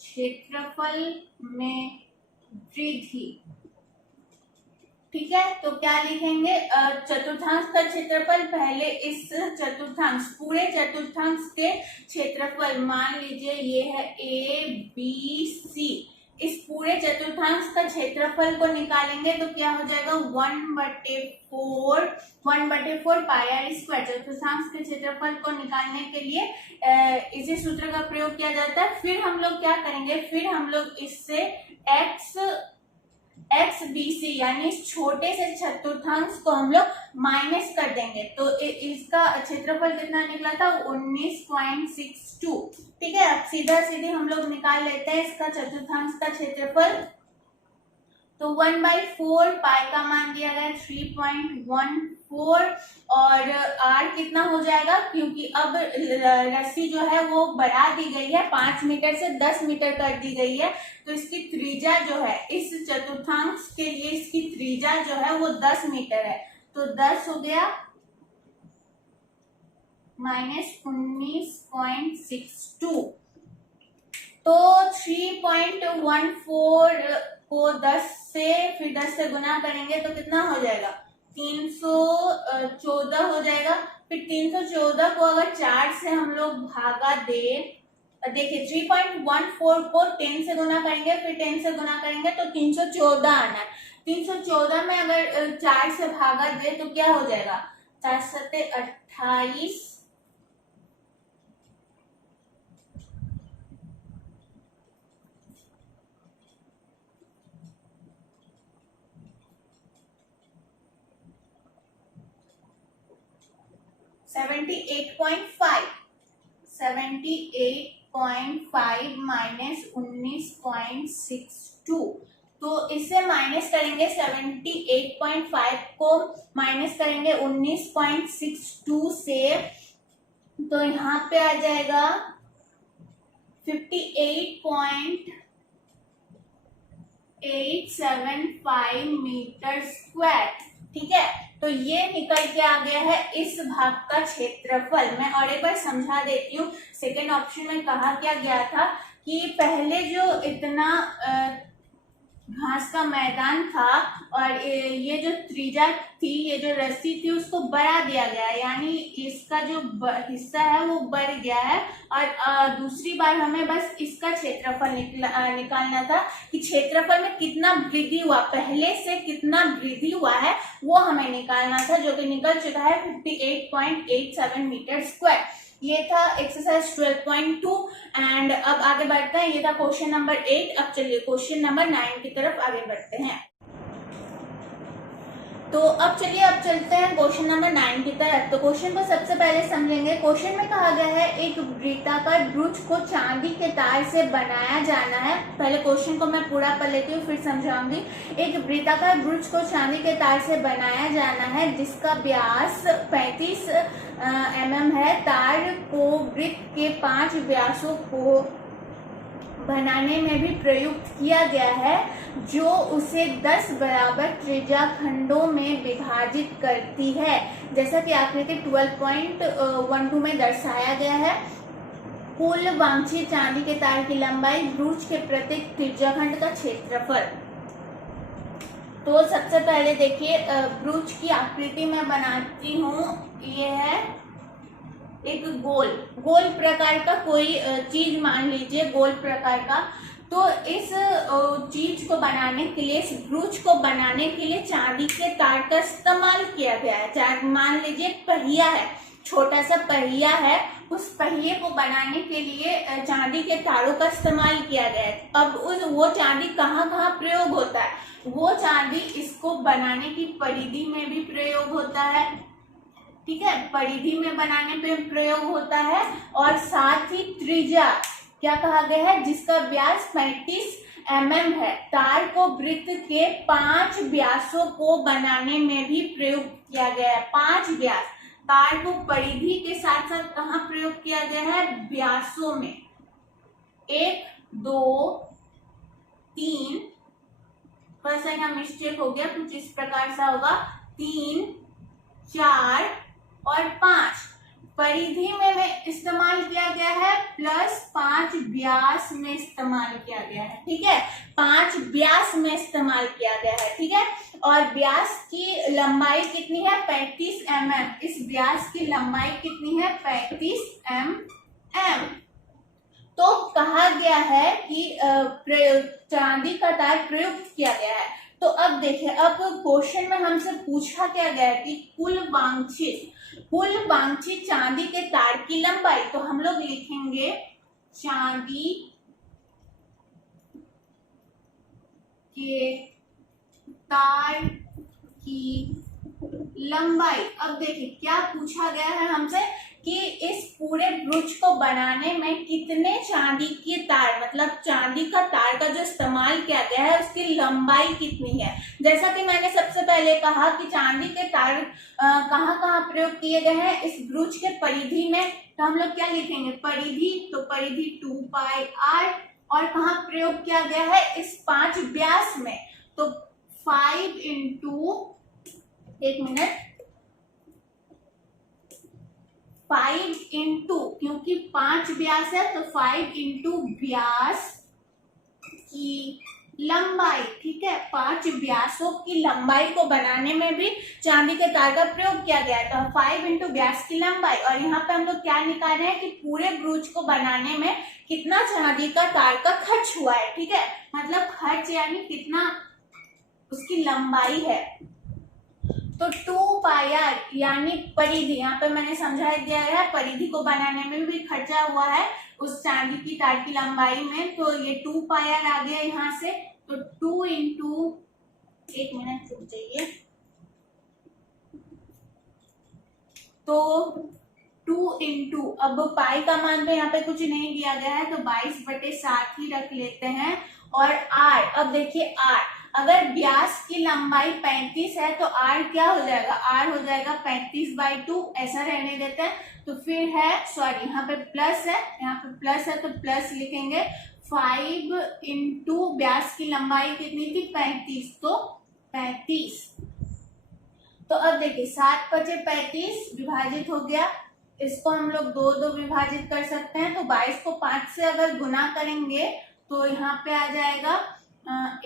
क्षेत्रफल में वृद्धि, ठीक है। तो क्या लिखेंगे, चतुर्थांश का क्षेत्रफल, पहले इस चतुर्थांश, पूरे चतुर्थांश के क्षेत्रफल, मान लीजिए ये है ABC, इस पूरे चतुर्थांश का क्षेत्रफल को निकालेंगे तो क्या हो जाएगा 1/4 पाई आर स्क्वायर। चतुर्थांश के क्षेत्रफल को निकालने के लिए इसी सूत्र का प्रयोग किया जाता है। फिर हम लोग क्या करेंगे, फिर हम लोग इससे XBC यानी इस छोटे से चतुर्थांश को हम लोग माइनस कर देंगे, तो इसका क्षेत्रफल कितना निकला था 19.62, ठीक है। अब सीधा सीधे हम लोग निकाल लेते हैं इसका चतुर्थांश का क्षेत्रफल। तो 1/4 पाई का मान दिया गया 3.14, और r कितना हो जाएगा, क्योंकि अब रस्सी जो है वो बढ़ा दी गई है, 5 मीटर से 10 मीटर कर दी गई है, तो इसकी त्रिज्या जो है इस चतुर्थांश के लिए, इसकी त्रिज्या जो है वो 10 मीटर है। तो 10 हो गया -19.62, तो 3.14 को 10 से, फिर 10 से गुना करेंगे तो कितना हो जाएगा 314 हो जाएगा। फिर 314 को अगर 4 से हम लोग भागा दे, देखिए 3.14 को 10 से गुना करेंगे, फिर 10 से गुना करेंगे तो 314 आना है। 314 में अगर 4 से भागा दे तो क्या हो जाएगा 4 सत्ते 28, 78.5 माइनस 19.62, तो इससे माइनस करेंगे 78.5 को माइनस करेंगे 19.62 से, तो यहाँ पे आ जाएगा 58.875 मीटर स्क्वायर, ठीक है। तो ये निकल के आ गया है इस भाग का क्षेत्रफल। मैं और एक बार समझा देती हूँ, सेकेंड ऑप्शन में कहा क्या गया था कि पहले जो इतना घास का मैदान था और ये जो त्रिज्या थी, ये जो रस्सी थी, उसको बढ़ा दिया गया, यानी इसका जो हिस्सा है वो बढ़ गया है। और दूसरी बार हमें बस इसका क्षेत्रफल निकालना था कि क्षेत्रफल में कितना वृद्धि हुआ, पहले से कितना वृद्धि हुआ है वो हमें निकालना था, जो कि निकल चुका है 58.87 मीटर स्क्वायर। ये था एक्सरसाइज 12.2 एंड अब आगे बढ़ते हैं। ये था क्वेश्चन नंबर 8। अब चलिए क्वेश्चन नंबर 9 की तरफ आगे बढ़ते हैं। तो अब चलिए अब चलते हैं क्वेश्चन नंबर 9 की तरफ। तो क्वेश्चन को सबसे पहले समझेंगे। क्वेश्चन में कहा गया है एक वृत्ताकार ब्रूच को चांदी के तार से बनाया जाना है। पहले क्वेश्चन को मैं पूरा पढ़ लेती हूँ फिर समझाऊंगी। एक वृत्ताकार ब्रूच को चांदी के तार से बनाया जाना है जिसका व्यास 35 mm है। तार को वृत्त के 5 व्यासों को बनाने में भी प्रयुक्त किया गया है, जो उसे 10 बराबर त्रिज्याखंडों में विभाजित करती है, जैसा कि आकृति 12.12 में दर्शाया गया है। कुल वांछित चांदी के तार की लंबाई, ब्रूच के प्रत्येक त्रिज्याखंड का क्षेत्रफल। तो सबसे पहले देखिए ब्रूच की आकृति मैं बनाती हूँ। ये है एक गोल प्रकार का कोई चीज मान लीजिए, गोल प्रकार का। तो इस चीज को बनाने के लिए, इस ब्रूच को बनाने के लिए चांदी के तार का इस्तेमाल किया गया है। मान लीजिए पहिया है, छोटा सा पहिया है, उस पहिए को बनाने के लिए चांदी के तारों का इस्तेमाल किया गया है। अब वो चांदी कहाँ कहाँ प्रयोग होता है? वो चांदी इसको बनाने की परिधि में भी प्रयोग होता है, ठीक है, परिधि में बनाने पे प्रयोग होता है। और साथ ही त्रिज्या क्या कहा गया है, जिसका व्यास 35 mm है। तार को वृत्त के 5 व्यासों को बनाने में भी प्रयोग किया गया है। 5 व्यास, तार को परिधि के साथ साथ कहाँ प्रयोग किया गया है? व्यासों में। 1 2 3, थोड़ा सा यहाँ मिस्टेक हो गया, कुछ इस प्रकार सा होगा, 3 4 और 5 परिधि में इस्तेमाल किया गया है, प्लस 5 व्यास में इस्तेमाल किया गया है, ठीक है, 5 व्यास में इस्तेमाल किया गया है, ठीक है। और व्यास की लंबाई कितनी है? 35 mm। इस व्यास की लंबाई कितनी है? 35 mm। तो कहा गया है कि चांदी का तार प्रयुक्त किया गया है। तो अब देखिए, अब क्वेश्चन में हमसे पूछा क्या गया है कि कुल वांछित चांदी के तार की लंबाई। तो हम लोग लिखेंगे चांदी के तार की लंबाई। अब देखिए क्या पूछा गया है हमसे कि इस पूरे ब्रूच को बनाने में कितने चांदी के तार, मतलब चांदी का तार का जो इस्तेमाल किया गया है उसकी लंबाई कितनी है। जैसा कि मैंने सबसे पहले कहा कि चांदी के तार कहाँ कहाँ प्रयोग किए गए हैं? इस ब्रूच के परिधि में। तो हम लोग क्या लिखेंगे? परिधि, तो परिधि 2πr। और कहाँ प्रयोग किया गया है? इस 5 व्यास में। तो 5 इंटू, एक मिनट, 5 इंटू, क्योंकि 5 व्यास है तो 5 इंटू व्यास की लंबाई, ठीक है। 5 व्यासों की लंबाई को बनाने में भी चांदी के तार का प्रयोग किया गया है। तो 5 इंटू व्यास की लंबाई। और यहाँ पे हम लोग क्या निकाल रहे हैं कि पूरे ब्रूच को बनाने में कितना चांदी का तार का खर्च हुआ है, ठीक है, मतलब खर्च यानी कितना उसकी लंबाई है। तो 2πr यानी परिधि, यहाँ पे मैंने समझा दिया है, परिधि को बनाने में भी खर्चा हुआ है उस चांदी की तार की लंबाई में। तो ये 2πr आ गया यहाँ से। तो 2 इंटू, एक मिनट रुक जाइए, तो 2 इंटू, अब पाई का मान तो यहाँ पे कुछ नहीं दिया गया है, तो 22/7 ही रख लेते हैं। और r, अब देखिए r, अगर व्यास की लंबाई 35 है तो r क्या हो जाएगा? r हो जाएगा 35/2, ऐसा रहने देते हैं। तो फिर है, सॉरी यहाँ पे प्लस है, यहाँ पे प्लस है तो प्लस लिखेंगे। 5 इंटू व्यास की लंबाई कितनी थी? 35, तो 35। तो अब देखिए 7 × 35 विभाजित हो गया। इसको हम लोग 2 विभाजित कर सकते हैं। तो 22 को 5 से अगर गुना करेंगे तो यहाँ पे आ जाएगा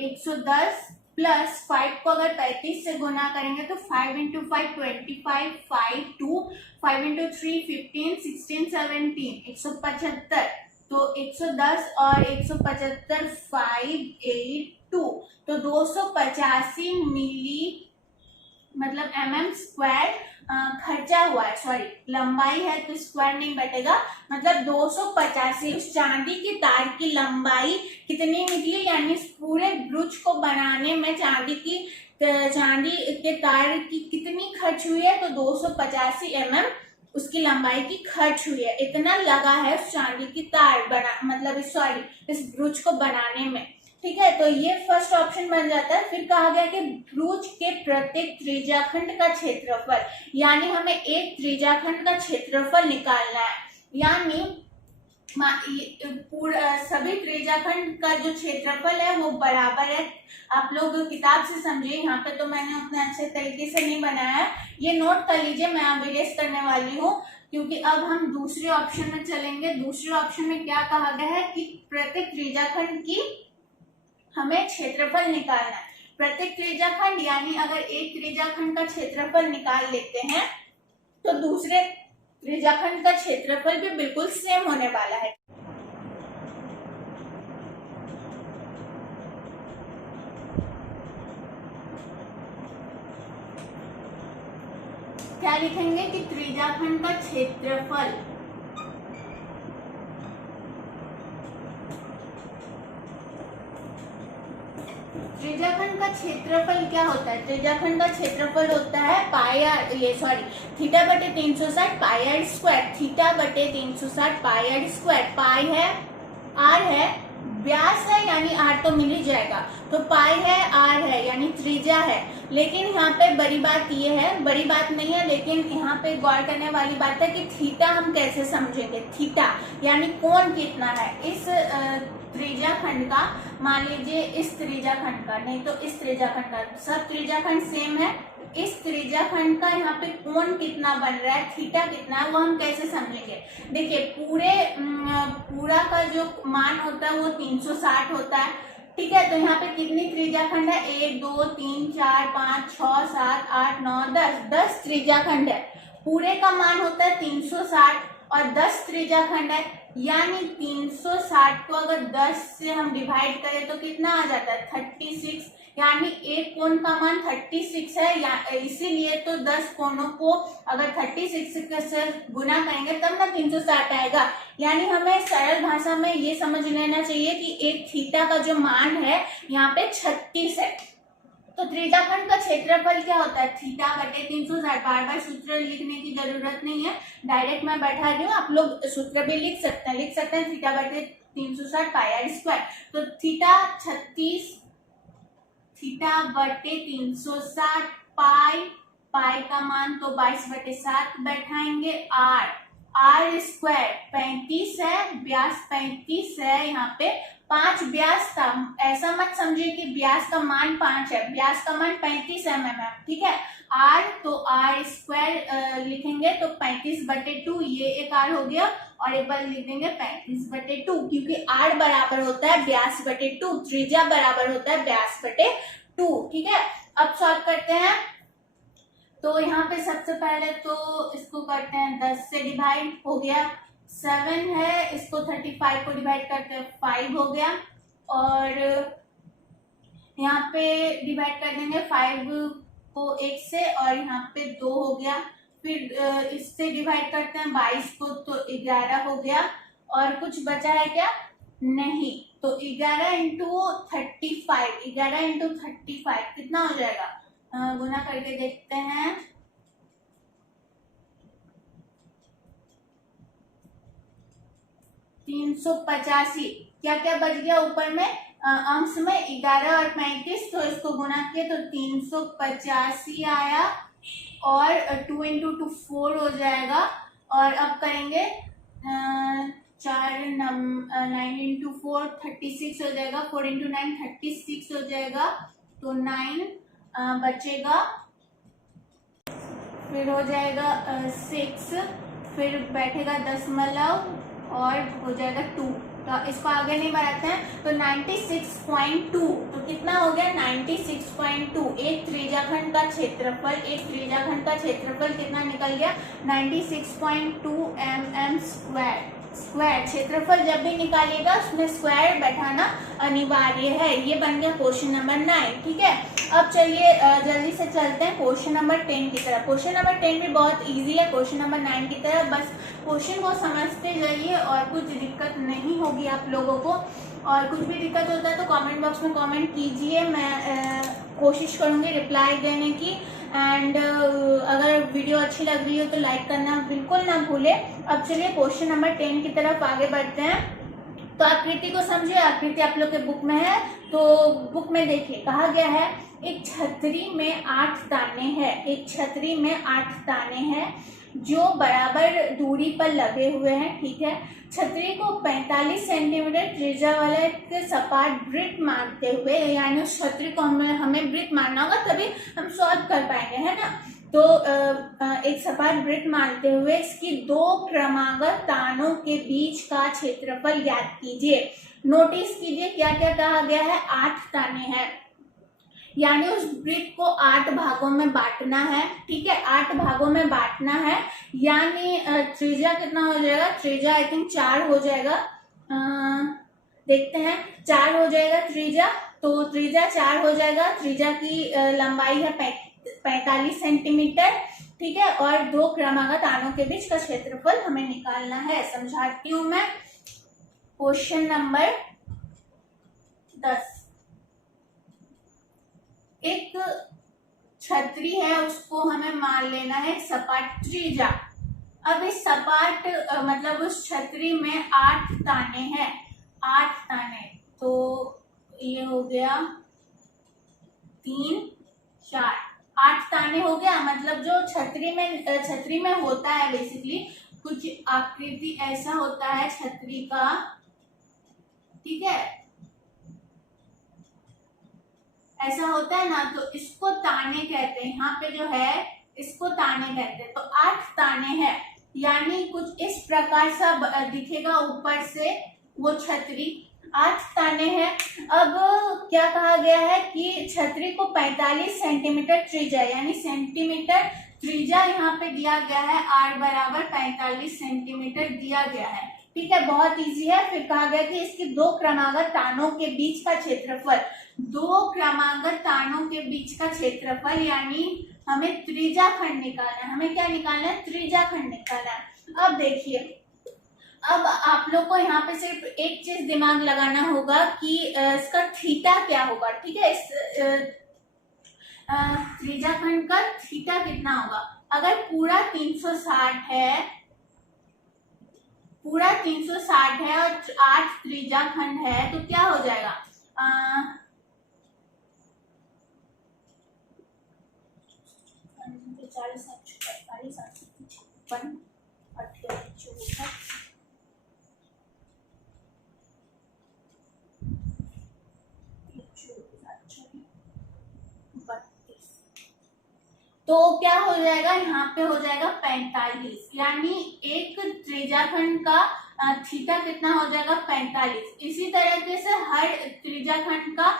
110, प्लस 5 को अगर 35 से गुना करेंगे तो 5 इंटू 5 25, 5 2, 5 इंटू 3 15, 16 17, 175। तो 110 और 175 582, तो 285 मिली मतलब mm² खर्चा हुआ है। सॉरी, लंबाई है तो स्क्वायर नहीं बटेगा, मतलब 285 उस चांदी की तार की लंबाई कितनी निकली, यानी पूरे ब्रूच को बनाने में चांदी के तार की कितनी खर्च हुई है? तो 285 mm उसकी लंबाई की खर्च हुई है। इतना लगा है उस चांदी की तार मतलब इस ब्रूच को बनाने में, ठीक है। तो ये फर्स्ट ऑप्शन बन जाता है। फिर कहा गया कि ब्रूच के प्रत्येक त्रिज्याखंड का क्षेत्रफल, यानी हमें एक त्रिज्याखंड का क्षेत्रफल निकालना है। यानी पूरा सभी त्रिज्याखंड का जो क्षेत्रफल है वो बराबर है। आप लोग किताब से समझिए, यहाँ पे तो मैंने उतने अच्छे तरीके से नहीं बनाया है, ये नोट कर लीजिए, मैं अब इरेज करने वाली हूँ क्योंकि अब हम दूसरे ऑप्शन में चलेंगे। दूसरे ऑप्शन में क्या कहा गया है कि प्रत्येक त्रिज्याखंड की हमें क्षेत्रफल निकालना है। प्रत्येक त्रिज्याखंड यानी अगर एक त्रिज्याखंड का क्षेत्रफल निकाल लेते हैं तो दूसरे त्रिज्याखंड का क्षेत्रफल भी बिल्कुल सेम होने वाला है। क्या लिखेंगे कि त्रिज्याखंड का क्षेत्रफल त्रिज्याखंड का क्षेत्रफल क्या होता है? त्रिज्याखंड का क्षेत्रफल होता है पाई आर थीटा बटे 360 पाई आर स्क्वायर। थीटा बटे 360 पाई आर स्क्वायर। पाई है, आर है, व्यास है यानी आर तो मिल ही जाएगा, तो पाई है, आर है यानी त्रिज्या है। लेकिन यहाँ पे बड़ी बात ये है, बड़ी बात नहीं है लेकिन यहाँ पे गौर करने वाली बात है कि थीटा हम कैसे समझेंगे। थीटा यानी कोण कितना है इस त्रिज्याखंड का। मान लीजिए इस त्रिज्याखंड का, नहीं तो इस त्रिज्याखंड का, सब त्रिज्याखंड सेम है, इस त्रिज्याखंड का यहाँ पे कोण कितना बन रहा है, थीटा कितना है, वो हम कैसे समझेंगे। देखिए पूरा का जो मान होता है वो 360 होता है, ठीक है। तो यहाँ पे कितनी त्रिज्याखंड है? 1 2 3 4 5 6 7 8 9 10 त्रिज्याखंड है। पूरे का मान होता है 360 और 10 त्रिज्याखंड है, यानी 360 को अगर 10 से हम डिवाइड करें तो कितना आ जाता है? 36, यानी एक कोण का मान 36 है, या इसीलिए तो 10 कोणों को अगर 36 से गुना करेंगे तब ना 360 आएगा। यानी हमें सरल भाषा में ये समझ लेना चाहिए कि एक थीटा का जो मान है यहाँ पे 36 है। तो त्रिज्याखंड का क्षेत्रफल क्या होता है? थीटा बटे 360। बार बार सूत्र लिखने की जरूरत नहीं है, डायरेक्ट मैं बैठा रही हूँ, आप लोग सूत्र भी लिख सकते हैं थीटा बटे 360 पाई आर स्क्वायर। तो थीटा 36, थीटा बटे 360 पाई का मान तो 22/7 बैठाएंगे। आर स्क्वायर 35 है, व्यास 35 है, यहाँ पे 5 व्यास था, ऐसा मत समझिए कि व्यास का मान 5 है, व्यास का मान 35 mm, ठीक है। आर तो आर स्क्वायर लिखेंगे तो 35/2, ये एक आर हो गया, और एक बार लिख देंगे 35/2, क्योंकि आर बराबर होता है व्यास बटे 2, त्रिज्या बराबर होता है व्यास बटे 2, ठीक है। अब सॉल्व करते हैं। तो यहाँ पे सबसे पहले तो इसको करते हैं 10 से डिवाइड, हो गया 7 है, इसको 35 को डिवाइड करते हैं 5 हो गया, और यहाँ पे डिवाइड कर देंगे 5 को 1 से, और यहाँ पे 2 हो गया। फिर इससे डिवाइड करते हैं 22 को तो 11 हो गया, और कुछ बचा है क्या? नहीं। तो 11 इंटू 35 कितना हो जाएगा? गुना करके देखते हैं। 385। क्या क्या बच गया ऊपर में? अंश में 11 और 35, तो इसको गुना किए तो 385 आया, और 2 इंटू 2 4 हो जाएगा। और अब करेंगे 9 इंटू 4 36 हो जाएगा, 4 इंटू 9 36 हो जाएगा, तो 9 बचेगा, फिर हो जाएगा 6, फिर बैठेगा दशमलव और हो जाएगा 2। तो इसको आगे नहीं बढ़ाते हैं, तो 96.2, तो कितना हो गया? 96.2। एक त्रिज्याखंड का क्षेत्रफल कितना निकल गया? 96.2 mm स्क्वायर। क्षेत्रफल जब भी निकालिएगा उसमें स्क्वायर बैठाना अनिवार्य है। ये बन गया क्वेश्चन नंबर 9, ठीक है। अब चलिए जल्दी से चलते हैं क्वेश्चन नंबर 10 की तरफ। क्वेश्चन नंबर 10 भी बहुत इजी है क्वेश्चन नंबर 9 की तरफ, बस क्वेश्चन को समझते जाइए और कुछ दिक्कत नहीं होगी आप लोगों को। और कुछ भी दिक्कत होता है तो कमेंट बॉक्स में कमेंट कीजिए, मैं कोशिश करूंगी रिप्लाई देने की। एंड अगर वीडियो अच्छी लग रही हो तो लाइक करना बिल्कुल ना भूले। अब चलिए क्वेश्चन नंबर 10 की तरफ आगे बढ़ते हैं। तो आकृति को समझिए, आकृति आप लोग के बुक में है, तो बुक में देखिए कहा गया है एक छतरी में 8 ताने हैं, एक छतरी में 8 ताने हैं जो बराबर दूरी पर लगे हुए हैं। ठीक है, छतरी को 45 सेंटीमीटर त्रिज्या वाला एक सपाट वृत्त मारते हुए, यानी उस छतरी को हमें वृत्त मारना होगा तभी हम सॉल्व कर पाएंगे, है ना। तो एक सपाट वृत्त मारते हुए इसकी 2 क्रमागत तानों के बीच का क्षेत्रफल ज्ञात कीजिए। नोटिस कीजिए क्या क्या कहा गया है, 8 ताने हैं, यानी उस वृत्त को 8 भागों में बांटना है। ठीक है, 8 भागों में बांटना है, यानी त्रिज्या कितना हो जाएगा, त्रिज्या आई थिंक 4 हो जाएगा। देखते हैं, 4 हो जाएगा त्रिज्या, तो त्रिज्या 4 हो जाएगा। त्रिज्या की लंबाई है 45 सेंटीमीटर। ठीक है, और 2 क्रमागत तानों के बीच का क्षेत्रफल हमें निकालना है। समझाती हूं मैं। क्वेश्चन नंबर 10, एक छतरी है, उसको हमें मान लेना है सपाट त्रिज्या। अब इस सपाट मतलब उस छतरी में 8 ताने हैं, 8 ताने, तो ये हो गया 3 4, 8 ताने हो गया। मतलब जो छतरी में होता है बेसिकली कुछ आकृति ऐसा होता है छतरी का। ठीक है, ऐसा होता है ना, तो इसको ताने कहते हैं। यहाँ पे जो है इसको ताने कहते हैं। तो 8 ताने हैं, यानी कुछ इस प्रकार सा दिखेगा ऊपर से वो छतरी। 8 ताने हैं। अब क्या कहा गया है कि छतरी को 45 सेंटीमीटर त्रिज्या, यानी सेंटीमीटर त्रिज्या यहाँ पे दिया गया है, r बराबर 45 सेंटीमीटर दिया गया है। ठीक है, बहुत इजी है। फिर कहा गया कि इसकी 2 क्रमागत तानों के बीच का क्षेत्रफल, 2 क्रमागत तानों के बीच का क्षेत्रफल, यानी हमें त्रिज्या खंड निकालना है। हमें क्या निकालना है, त्रिज्या खंड निकालना है। अब देखिए, अब आप लोग को यहाँ पे सिर्फ एक चीज दिमाग लगाना होगा कि इसका थीटा क्या होगा। ठीक है, इस त्रिज्या खंड का थीटा कितना होगा। अगर पूरा 360 है, पूरा 360 है और 8 त्रिज्या खंड है, तो क्या हो जाएगा, 40 45 56 तो क्या हो जाएगा, यहाँ पे हो जाएगा 45, यानी एक त्रिज्याखंड का थीटा कितना हो जाएगा, 45। इसी तरीके से हर त्रिज्याखंड का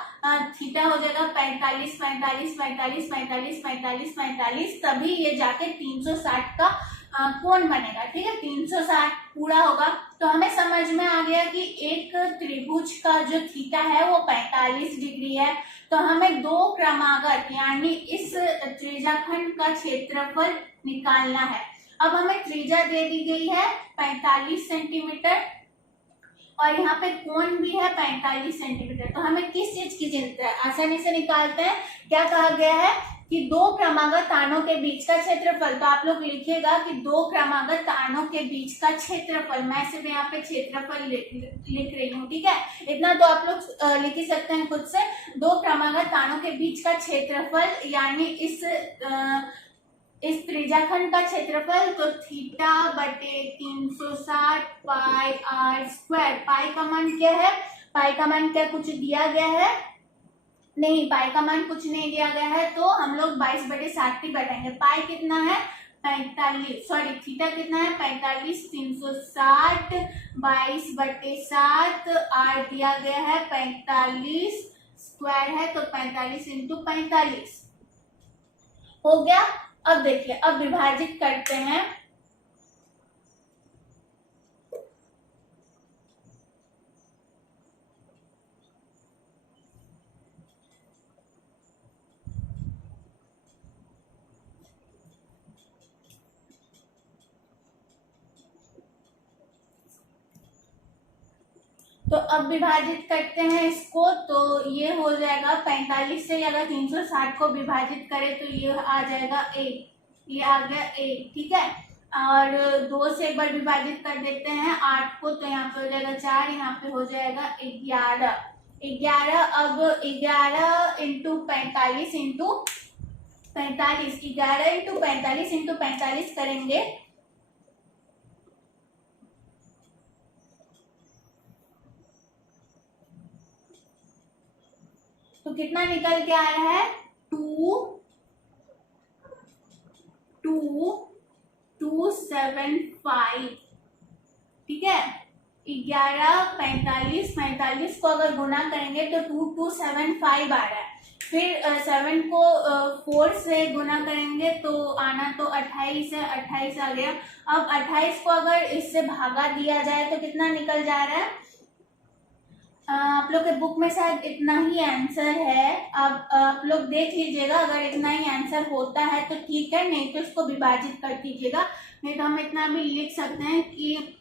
थीटा हो जाएगा 45 45 45 45 45 45, तभी ये जाके 360 का कोण बनेगा। ठीक है, 360 पूरा होगा। तो हमें समझ में आ गया कि एक त्रिभुज का जो थीटा है वो 45 डिग्री है। तो हमें 2 क्रमागत यानी इस त्रिज्याखंड का क्षेत्रफल निकालना है। अब हमें त्रिज्या दे दी गई है 45 सेंटीमीटर और यहाँ पे कोण भी है 45 सेंटीमीटर। तो हमें किस चीज की चिंता है, आसानी से निकालते हैं। क्या कहा गया है कि 2 क्रमागत तानों के बीच का क्षेत्रफल, तो आप लोग लिखिएगा कि 2 क्रमागत तानों के बीच का क्षेत्रफल, मैं सिर्फ यहाँ पे क्षेत्रफल लिख रही हूँ। ठीक है, इतना तो आप लोग लिख ही सकते हैं खुद से। 2 क्रमागत तानों के बीच का क्षेत्रफल, यानी इस त्रिज्याखंड का क्षेत्रफल, तो थीटा बटे 360 पाई r स्क्वायर। पाई का मान क्या है, पाई का मान क्या कुछ दिया गया है, नहीं, पाई का मान कुछ नहीं दिया गया है, तो हम लोग 22 बटे 7 ही बैठेंगे। पाई कितना है 45, सॉरी थीटा कितना है 45, 360 22 बटे 7, r दिया गया है 45 स्क्वायर है, तो 45 इंटू 45 हो गया। अब देखिए, अब विभाजित करते हैं। तो अब विभाजित करते हैं इसको, तो ये हो जाएगा 45 से अगर 360 को विभाजित करें तो ये आ जाएगा 1, ये आ गया 1। ठीक है, और 2 से एक बार विभाजित कर देते हैं 8 को, तो यहाँ पे हो जाएगा 4, यहाँ पे हो जाएगा 11। 11, अब 11 इंटू 45 इंटू 45, 11 इंटू 45 इंटू 45 करेंगे तो कितना निकल के आ रहा है, 2275। ठीक है, 11, 45, 45 को अगर गुना करेंगे तो 2275 आ रहा है। फिर 7 को 4 से गुना करेंगे तो आना तो 28 है, 28 आ गया। अब 28 को अगर इससे भागा दिया जाए तो कितना निकल जा रहा है, आप लोग के बुक में शायद इतना ही आंसर है। अब आप लोग देख लीजिएगा, अगर इतना ही आंसर होता है तो ठीक है, नहीं तो इसको विभाजित कर दीजिएगा। नहीं तो हम इतना भी लिख सकते हैं कि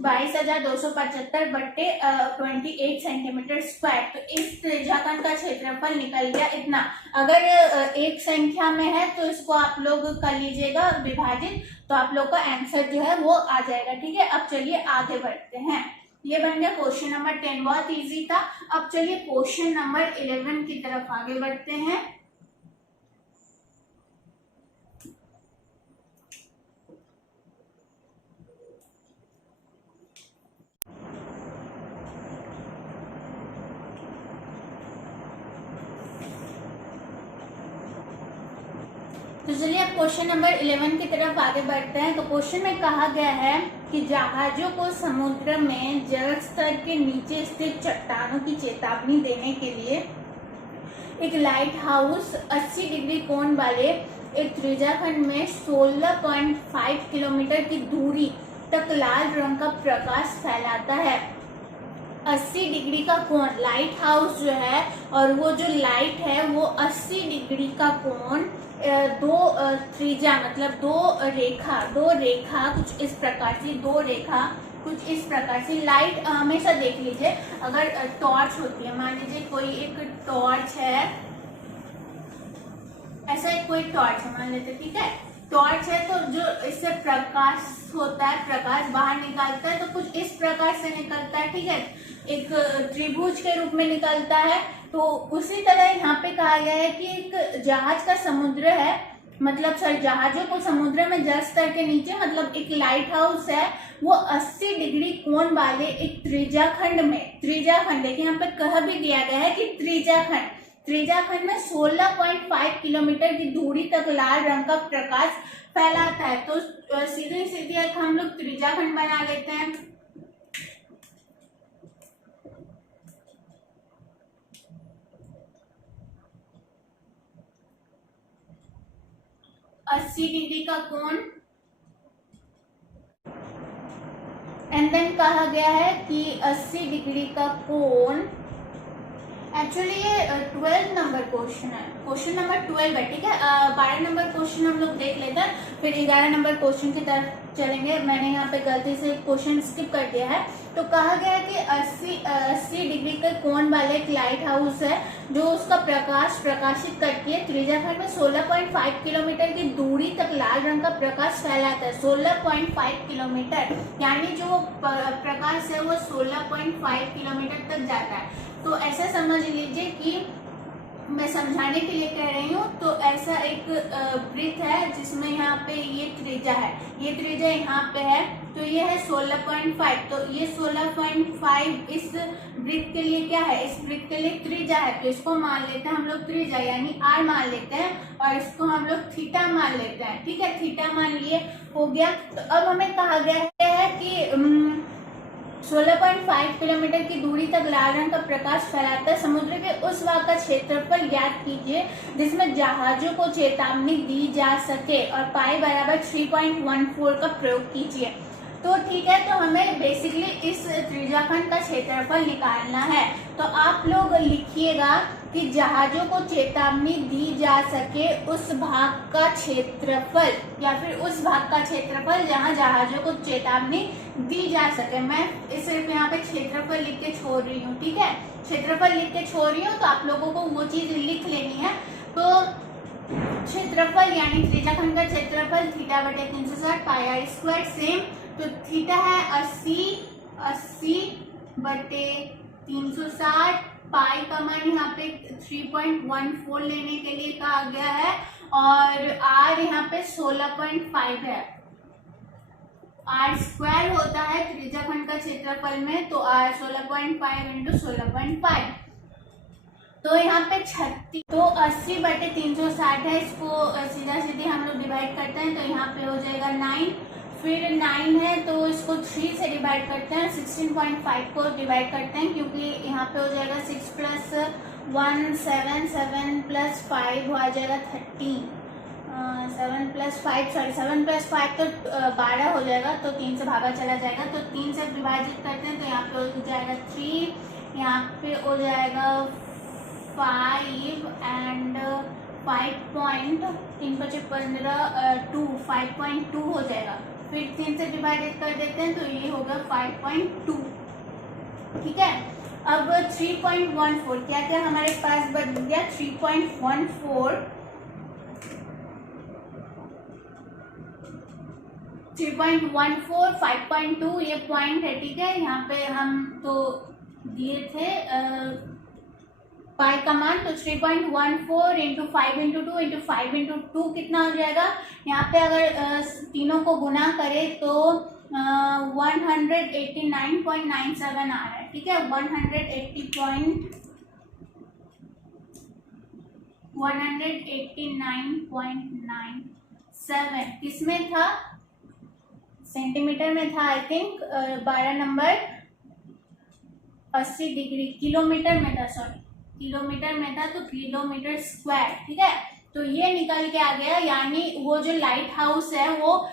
22,275 बट्टे 28 सेंटीमीटर स्क्वायर। तो इस त्रिज्याखंड का क्षेत्रफल निकल गया इतना। अगर एक संख्या में है तो इसको आप लोग कर लीजिएगा विभाजित, तो आप लोग का आंसर जो है वो आ जाएगा। ठीक है, अब चलिए आगे बढ़ते हैं। ये बन गया क्वेश्चन नंबर 10, बहुत इजी था। अब चलिए क्वेश्चन नंबर 11 की तरफ आगे बढ़ते हैं। तो चलिए अब क्वेश्चन नंबर 11 की तरफ आगे बढ़ते हैं। तो क्वेश्चन में कहा गया है कि जहाजों को समुद्र में जल स्तर के नीचे स्थित चट्टानों की चेतावनी देने के लिए एक लाइट हाउस 80 डिग्री कोण वाले एक त्रिज्याखंड में 16.5 किलोमीटर की दूरी तक लाल रंग का प्रकाश फैलाता है। 80 डिग्री का कोण, लाइट हाउस जो है और वो जो लाइट है वो 80 डिग्री का कोण, दो त्रिज्या मतलब दो रेखा कुछ इस प्रकार से, दो रेखा कुछ इस प्रकार से। लाइट हमेशा देख लीजिए, अगर टॉर्च होती है, मान लीजिए कोई एक टॉर्च है, ऐसा एक कोई टॉर्च है मान लेते, ठीक है, टॉर्च है तो जो इससे प्रकाश होता है, प्रकाश बाहर निकलता है तो कुछ इस प्रकार से निकलता है। ठीक है, एक त्रिभुज के रूप में निकलता है। तो उसी तरह यहाँ पे कहा गया है कि एक जहाज का समुद्र है, मतलब जहाजों को समुद्र में जल स्तर के नीचे, मतलब एक लाइट हाउस है, वो 80 डिग्री कोण वाले एक त्रिज्याखंड में, त्रिज्याखंड देखिए यहाँ पे कह भी दिया गया है कि त्रिज्याखंड में 16.5 किलोमीटर की दूरी तक लाल रंग का प्रकाश फैलाता है। तो सीधे हम लोग त्रिज्याखंड बना लेते हैं। अस्सी डिग्री का कोण, एंड देन कहा गया है कि 80 डिग्री का कोण, एक्चुअली ये 12 नंबर क्वेश्चन है, क्वेश्चन नंबर 12 है। ठीक है, 12 नंबर क्वेश्चन हम लोग देख लेते हैं, फिर 11 नंबर क्वेश्चन की तरफ चलेंगे। मैंने यहाँ पे गलती से क्वेश्चन स्किप कर दिया है। तो कहा गया है कि 80 डिग्री के कोण वाले एक लाइट हाउस है जो उसका प्रकाश प्रकाशित करती है। त्रिज्याखंड में 16.5 किलोमीटर की दूरी तक लाल रंग का प्रकाश फैलाता है। 16.5 किलोमीटर यानी जो प्रकाश है वो 16.5 किलोमीटर तक जाता है। तो ऐसा समझ लीजिए कि मैं समझाने के लिए कह रही हूँ, तो ऐसा एक वृत्त है जिसमें यहाँ पे ये त्रिज्या है, ये त्रिज्या यहाँ पे है, तो ये है 16.5, तो ये 16.5 इस वृत्त के लिए क्या है, इस वृत्त के लिए त्रिज्या है, तो इसको मान लेते हैं हम लोग त्रिज्या यानी r मान लेते हैं और इसको हम लोग थीटा मान लेते हैं। ठीक है, थीटा मान लिए, हो गया। तो अब हमें कहा गया है कि 16.5 किलोमीटर की दूरी तक लाल रंग का प्रकाश फैलाता है। समुद्र के उस भाग का क्षेत्रफल ज्ञात कीजिए जिसमें जहाजों को चेतावनी दी जा सके और पाई बराबर 3.14 का प्रयोग कीजिए। तो ठीक है, तो हमें बेसिकली इस त्रिज्याखंड का क्षेत्रफल निकालना है। तो आप लोग लिखिएगा कि जहाजों को चेतावनी दी जा सके उस भाग का क्षेत्रफल, या फिर उस भाग का क्षेत्रफल जहां जहाजों को चेतावनी दी जा सके। मैं सिर्फ यहाँ पे क्षेत्रफल लिख के छोड़ रही हूँ। ठीक है, क्षेत्रफल लिख के छोड़ रही हूँ, तो आप लोगों को वो चीज लिख लेनी है। तो क्षेत्रफल यानी त्रिज्याखंड का क्षेत्रफल थीटा बटे 360 पाई आर स्क्वायर, सेम। तो थीटा है 80 बटे 360 पाई का मान यहाँ पे 3.14 लेने के लिए कहा गया है और आर यहाँ पे 16.5 है। आर स्क्वायर होता है त्रिज्याखंड का क्षेत्रफल में, तो आर 16.5 इंटू 16.5, तो यहाँ पे 36, तो 80/360 है। इसको सीधा सीधे हम लोग डिवाइड करते हैं तो यहाँ पे हो जाएगा 9, फिर 9 है तो इसको 3 से डिवाइड करते हैं, 16.5 को डिवाइड करते हैं क्योंकि यहाँ पे हो जाएगा 6 + 1 7, 7 + 5 आ जाएगा 13, 7 + 5 सॉरी 7 + 5 तो 12 हो जाएगा, तो 3 से भागा चला जाएगा, तो 3 से विभाजित करते हैं तो यहाँ पे हो जाएगा 3, यहाँ पे हो जाएगा 5 एंड 5.2 हो जाएगा, फिर 3 से डिवाइडेड कर देते हैं तो ये होगा 5.2। ठीक है, अब 3.14 क्या क्या हमारे पास बच गया, 3.14 5.2 ये पॉइंट है। ठीक है, यहाँ पे हम तो दिए थे पाई का मान, तो 3.14 इंटू 5 इंटू 2 इंटू 5 इंटू 2 कितना हो जाएगा, यहाँ पे अगर तीनों को गुना करें तो 189.97 आ रहा है। ठीक है, 189.97 किसमें था, सेंटीमीटर में था I think, 12 number 80 degree, kilometre में था, सॉरी किलोमीटर में था, तो किलोमीटर स्क्वायर। ठीक है, तो ये निकल के आ गया, यानी वो जो लाइट हाउस है वो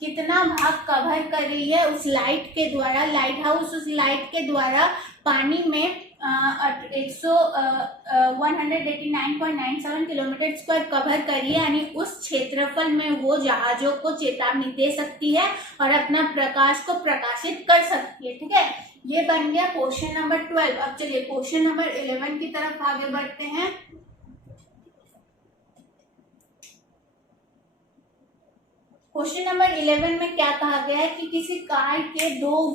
कितना भाग कवर कर रही है उस लाइट के द्वारा, लाइट हाउस उस लाइट के द्वारा पानी में 189.97 किलोमीटर स्क्वायर कवर कर रही है, यानी उस क्षेत्रफल में वो जहाजों को चेतावनी दे सकती है और अपना प्रकाश को प्रकाशित कर सकती है। ठीक है, ये बन गया क्वेश्चन नंबर 12। अब चलिए क्वेश्चन नंबर 11 की तरफ आगे बढ़ते हैं। क्वेश्चन नंबर 11 में क्या कहा गया है कि किसी कार के 2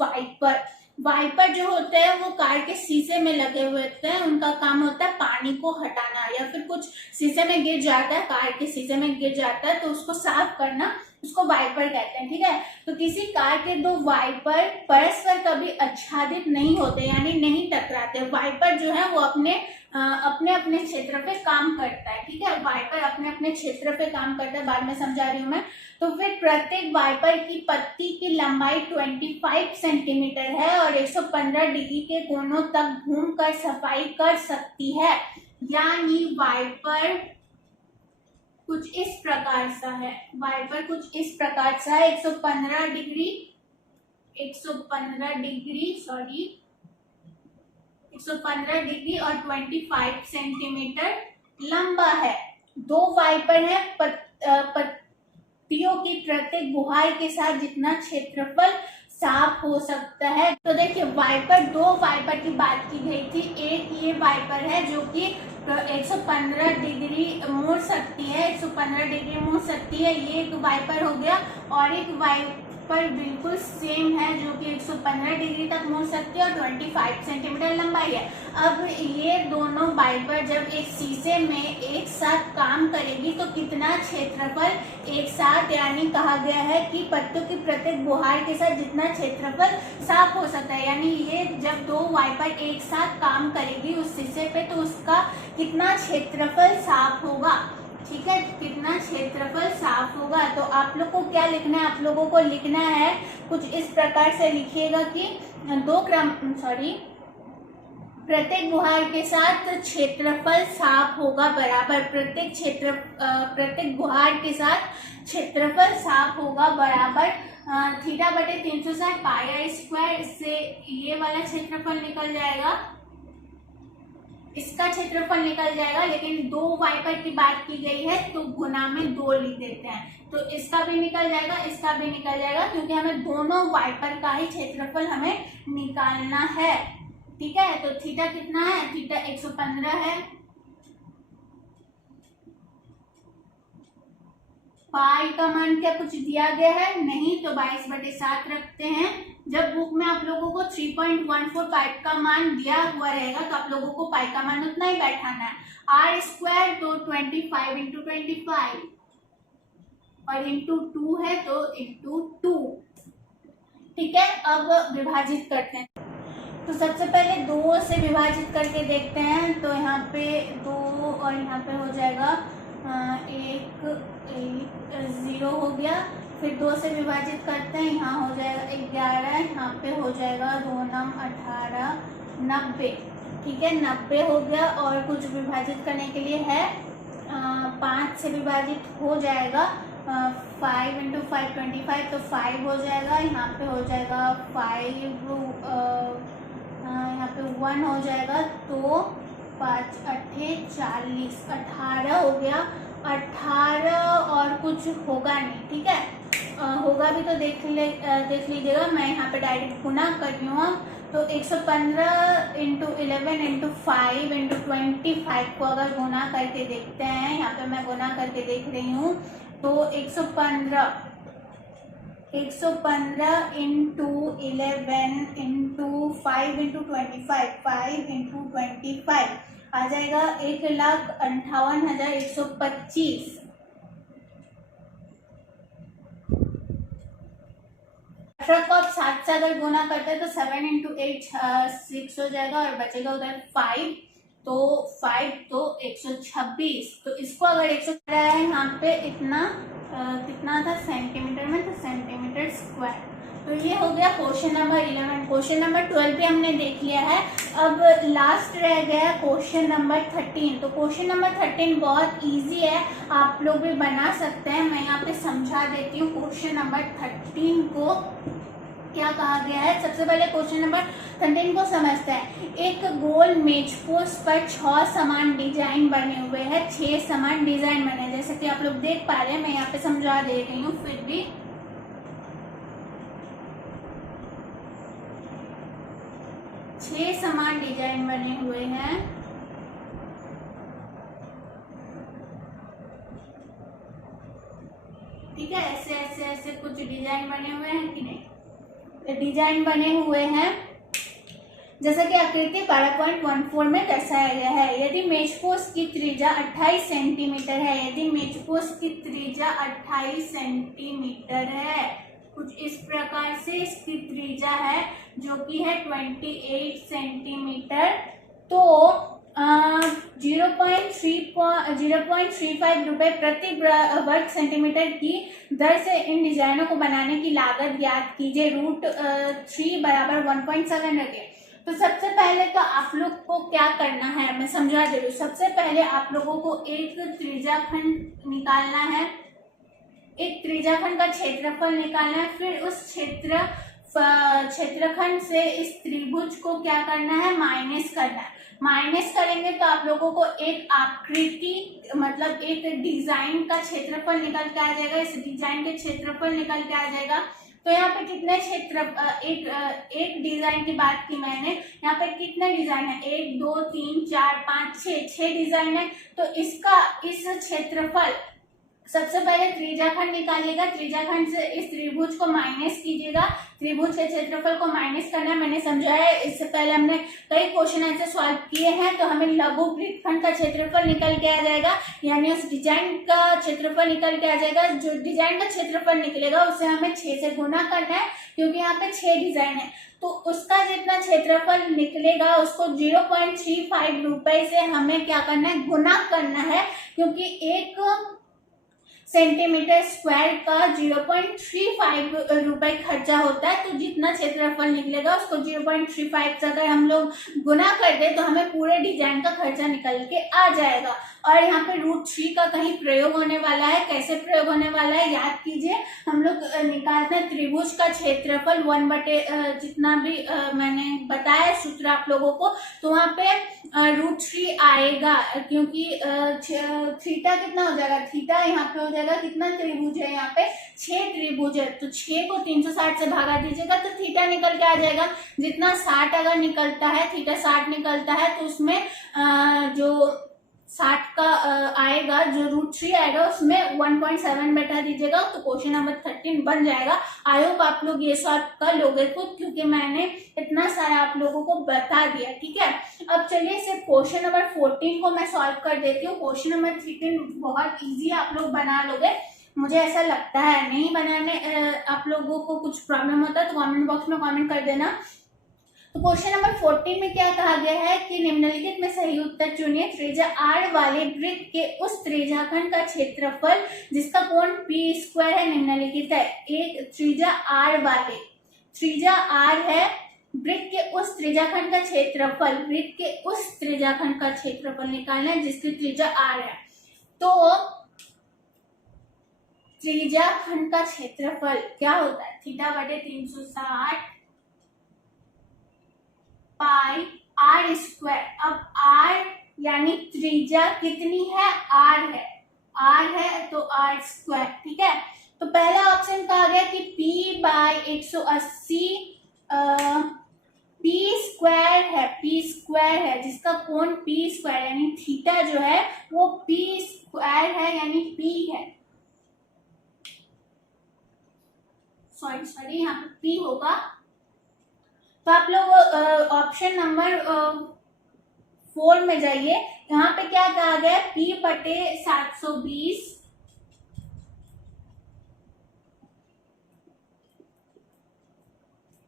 वाइपर जो होते हैं वो कार के शीशे में लगे हुए होते हैं, उनका काम होता है पानी को हटाना, या फिर कुछ शीशे में गिर जाता है, कार के शीशे में गिर जाता है तो उसको साफ करना, उसको वाइपर कहते हैं। ठीक है, तो किसी कार के 2 वाइपर परस्पर कभी आच्छादित नहीं होते, यानी नहीं टकराते। वाइपर जो है वो अपने अपने क्षेत्र पे काम करता है। ठीक है, वाइपर अपने अपने क्षेत्र पे काम करता है, बाद में समझा रही हूँ मैं। तो फिर प्रत्येक वाइपर की पत्ती की लंबाई 25 सेंटीमीटर है और 115 डिग्री के कोनों तक घूमकर सफाई कर सकती है, यानी वाइपर कुछ इस प्रकार सा है, वाइपर कुछ इस प्रकार सा है, 115 डिग्री 115 डिग्री और 25 सेंटीमीटर लंबा है। 2 वाइपर है, पत्तियों की प्रत्येक बुहाई के साथ जितना क्षेत्रफल साफ हो सकता है। तो देखिए वाइपर, 2 वाइपर की बात की गई थी। एक ये वाइपर है जो कि 115 डिग्री मुड़ सकती है, 115 डिग्री मुड़ सकती है, ये एक वाइपर हो गया। और एक वाइपर बिल्कुल सेम है जो कि 115 डिग्री तक मुड़ सकती है और 25 सेंटीमीटर लंबाई है। अब ये दोनों वाइपर जब एक शीशे में एक साथ काम करेगी तो कितना क्षेत्रफल एक साथ, यानी कहा गया है कि पत्तों की प्रत्येक बुहार के साथ जितना क्षेत्रफल साफ हो सकता है, यानी ये जब 2 वाइपर एक साथ काम करेगी उस शीशे पे तो उसका कितना क्षेत्रफल साफ होगा। ठीक है, कितना क्षेत्रफल साफ होगा। तो आप लोग को क्या लिखना है, आप लोगों को लिखना है कुछ इस प्रकार से लिखिएगा कि प्रत्येक बुहार के साथ क्षेत्रफल साफ होगा बराबर, प्रत्येक बुहार के साथ क्षेत्रफल साफ होगा बराबर θ/360 पाई स्क्वायर। इससे ये वाला क्षेत्रफल निकल जाएगा, इसका क्षेत्रफल निकल जाएगा, लेकिन 2 वाइपर की बात की गई है तो गुना में 2 लिख देते हैं, तो इसका भी निकल जाएगा, इसका भी निकल जाएगा, क्योंकि हमें दोनों वाइपर का ही क्षेत्रफल हमें निकालना है। ठीक है, तो थीटा कितना है, थीटा 115 है, पाई का मान क्या कुछ दिया गया है नहीं, तो 22/7 रखते हैं, जब बुक में आप लोगों को 3.14 पाई का मान दिया हुआ रहेगा तो आप लोगों को पाई का मान उतना ही बैठाना है। आर स्क्वायर तो 25 इंटू 25 और इंटू 2 है तो इंटू 2। ठीक है, अब विभाजित करते हैं। तो सबसे पहले 2 से विभाजित करके देखते हैं। तो यहाँ पे 2 और यहाँ पे हो जाएगा 1 0 हो गया। फिर 2 से विभाजित करते हैं, यहाँ हो जाएगा 11, यहाँ पे हो जाएगा 2 9 18 90। ठीक है, 90 हो गया। और कुछ विभाजित करने के लिए है 5 से विभाजित हो जाएगा 5 इंटू 5 25 तो 5 हो जाएगा। यहाँ पे हो जाएगा 5 यहाँ पे 1 हो जाएगा तो 5 8 40 18 हो गया। 18 और कुछ होगा नहीं। ठीक है, होगा भी तो देख लीजिएगा। मैं यहाँ पे डायरेक्ट गुना कर रही हूँ। तो 115 इंटू 11 इंटू 5 इंटू 25 को अगर गुना करके देखते हैं, यहाँ पे मैं गुना करके देख रही हूँ तो 115 इंटू 11 इंटू 5 इंटू 25 5 इंटू 25 आ जाएगा 1,58,125। 18 को आप 7 से अगर गुना करते हैं तो 7 इंटू 8 6 हो जाएगा और बचेगा उधर 5 तो 126। तो इसको अगर 100 है यहाँ पे इतना कितना था सेंटीमीटर में, तो सेंटीमीटर स्क्वायर। तो ये हो गया क्वेश्चन नंबर 11। क्वेश्चन नंबर 12 भी हमने देख लिया है। अब लास्ट रह गया क्वेश्चन नंबर 13। तो क्वेश्चन नंबर 13 बहुत इजी है, आप लोग भी बना सकते हैं। मैं यहाँ पे समझा देती हूँ क्वेश्चन नंबर 13 को क्या कहा गया है। सबसे पहले क्वेश्चन नंबर 13 को समझते हैं। एक गोल मेजपोस्ट पर 6 समान डिजाइन बने हुए हैं, 6 समान डिजाइन बने, जैसे कि आप लोग देख पा रहे हैं। मैं यहाँ पे समझा दे रही हूँ फिर भी। छह समान डिजाइन बने हुए हैं। ठीक है, ऐसे ऐसे ऐसे कुछ डिजाइन बने हुए हैं कि नहीं, डिजाइन बने हुए हैं जैसा कि आकृति 12.14 में दर्शाया गया है। यदि मेजपोस्ट की त्रिज्या 28 सेंटीमीटर है, यदि मेजपोस्ट की त्रिज्या 28 सेंटीमीटर है, कुछ इस प्रकार से इसकी त्रिज्या है जो कि है 28 सेंटीमीटर, तो 0.35 रुपए प्रति वर्ग सेंटीमीटर की दर से इन डिजाइनों को बनाने की लागत ज्ञात कीजिए। √3 बराबर 1.7 रखें। तो सबसे पहले तो आप लोग को क्या करना है मैं समझा दे रही हूँ। सबसे पहले आप लोगों को एक त्रिज्याखंड निकालना है, एक त्रिज्याखंड का क्षेत्रफल निकालना है। फिर उस क्षेत्रखंड से इस त्रिभुज को क्या करना है, माइनस करना है। माइनस करेंगे तो आप लोगों को एक आकृति मतलब एक डिजाइन का क्षेत्रफल निकल के आ जाएगा। इस डिजाइन के क्षेत्रफल निकल के आ जाएगा। तो यहाँ पे कितने एक डिजाइन की बात की मैंने, यहाँ पे कितने डिजाइन है, 1 2 3 4 5 6 डिजाइन है। तो इसका इस क्षेत्रफल सबसे पहले त्रिज्याखंड निकालिएगा, त्रिज्याखंड से इस त्रिभुज को माइनस कीजिएगा, त्रिभुज के क्षेत्रफल को माइनस करना है। मैंने समझाया, इससे पहले हमने कई क्वेश्चन ऐसे सॉल्व किए हैं। तो हमें लघु वृत्तखंड का क्षेत्रफल निकल के आ जाएगा, यानी उस डिजाइन का क्षेत्रफल निकल के आ जाएगा। जो डिजाइन का क्षेत्रफल निकलेगा उसे हमें 6 से गुना करना है, क्योंकि यहाँ पे 6 डिजाइन है। तो उसका जितना क्षेत्रफल निकलेगा उसको 0.35 रुपए से हमें क्या करना है, गुना करना है, क्योंकि 1 सेंटीमीटर स्क्वायर का 0.35 रुपए खर्चा होता है। तो जितना क्षेत्रफल निकलेगा उसको 0.35 से अगर हम लोग गुना कर दे तो हमें पूरे डिजाइन का खर्चा निकल के आ जाएगा। और यहाँ पे √3 का कहीं प्रयोग होने वाला है। कैसे प्रयोग होने वाला है याद कीजिए, हम लोग निकालते हैं त्रिभुज का क्षेत्रफल 1/, जितना भी मैंने बताया सूत्र आप लोगों को, तो वहाँ पे √3 आएगा, क्योंकि थीटा कितना हो जाएगा, थीटा यहाँ पे हो जाएगा कितना, त्रिभुज है यहाँ पे 6 त्रिभुज है। तो 6 को 360 से भागा दीजिएगा तो थीटा निकल के आ जाएगा। जितना 60 अगर निकलता है, थीटा 60 निकलता है, तो उसमें जो 60 का आएगा, जो √3 आएगा उसमें 1.7 बैठा दीजिएगा तो क्वेश्चन नंबर 13 बन जाएगा। आई होप आप लोग ये सॉल्व कर लोगे खुद, क्योंकि मैंने इतना सारा आप लोगों को बता दिया, ठीक है। अब चलिए सिर्फ क्वेश्चन नंबर 14 को मैं सॉल्व कर देती हूँ। क्वेश्चन नंबर 13 बहुत ईजी है, आप लोग बना लोगे, मुझे ऐसा लगता है। नहीं बनाने आप लोगों को कुछ प्रॉब्लम होता है तो कमेंट बॉक्स में कमेंट कर देना। तो क्वेश्चन नंबर 14 में क्या कहा गया है कि निम्नलिखित में सही उत्तर चुनिए। त्रिज्या r वाले वृत्त के उस त्रिज्याखंड का क्षेत्रफल जिसका कोण p² है निम्नलिखित है। एक त्रिज्या r है, वृत्त के उस त्रिज्याखंड का क्षेत्रफल, वृत्त के उस त्रिज्याखंड का क्षेत्रफल निकालना है जिसकी त्रिज्या r है। तो त्रिज्याखंड का क्षेत्रफल क्या होता है, θ/360 पाई r²। अब r यानी त्रिज्या कितनी है, r है तो r², ठीक है। तो पहला ऑप्शन कहा गया कि p/180 p² है जिसका कोण p² यानी थीटा जो है वो p² है यानी p है, सॉरी यहाँ पे p होगा। तो आप लोग ऑप्शन नंबर 4 में जाइए, यहाँ पे क्या कहा गया, p/720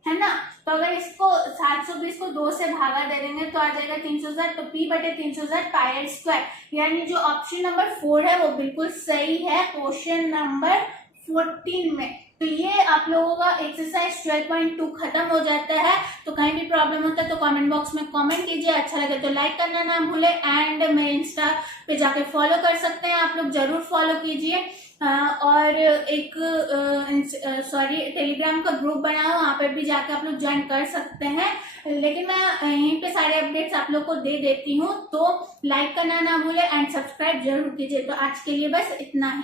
है ना। तो अगर इसको 720 को 2 से भागा दे देंगे तो आ जाएगा 360, तो p/360 πr², यानी जो ऑप्शन नंबर 4 है वो बिल्कुल सही है क्वेश्चन नंबर 14 में। तो ये आप लोगों का एक्सरसाइज 12.2 खत्म हो जाता है। तो कहीं भी प्रॉब्लम होता है तो कमेंट बॉक्स में कमेंट कीजिए, अच्छा लगे तो लाइक करना ना भूले, एंड मेरे इंस्टा पे जाके फॉलो कर सकते हैं, आप लोग जरूर फॉलो कीजिए। और एक टेलीग्राम का ग्रुप बना है, वहाँ पे भी जाके आप लोग ज्वाइन कर सकते हैं, लेकिन मैं यहीं पे सारे अपडेट्स आप लोग को दे देती हूँ। तो लाइक करना ना भूले एंड सब्सक्राइब जरूर कीजिए। तो आज के लिए बस इतना ही।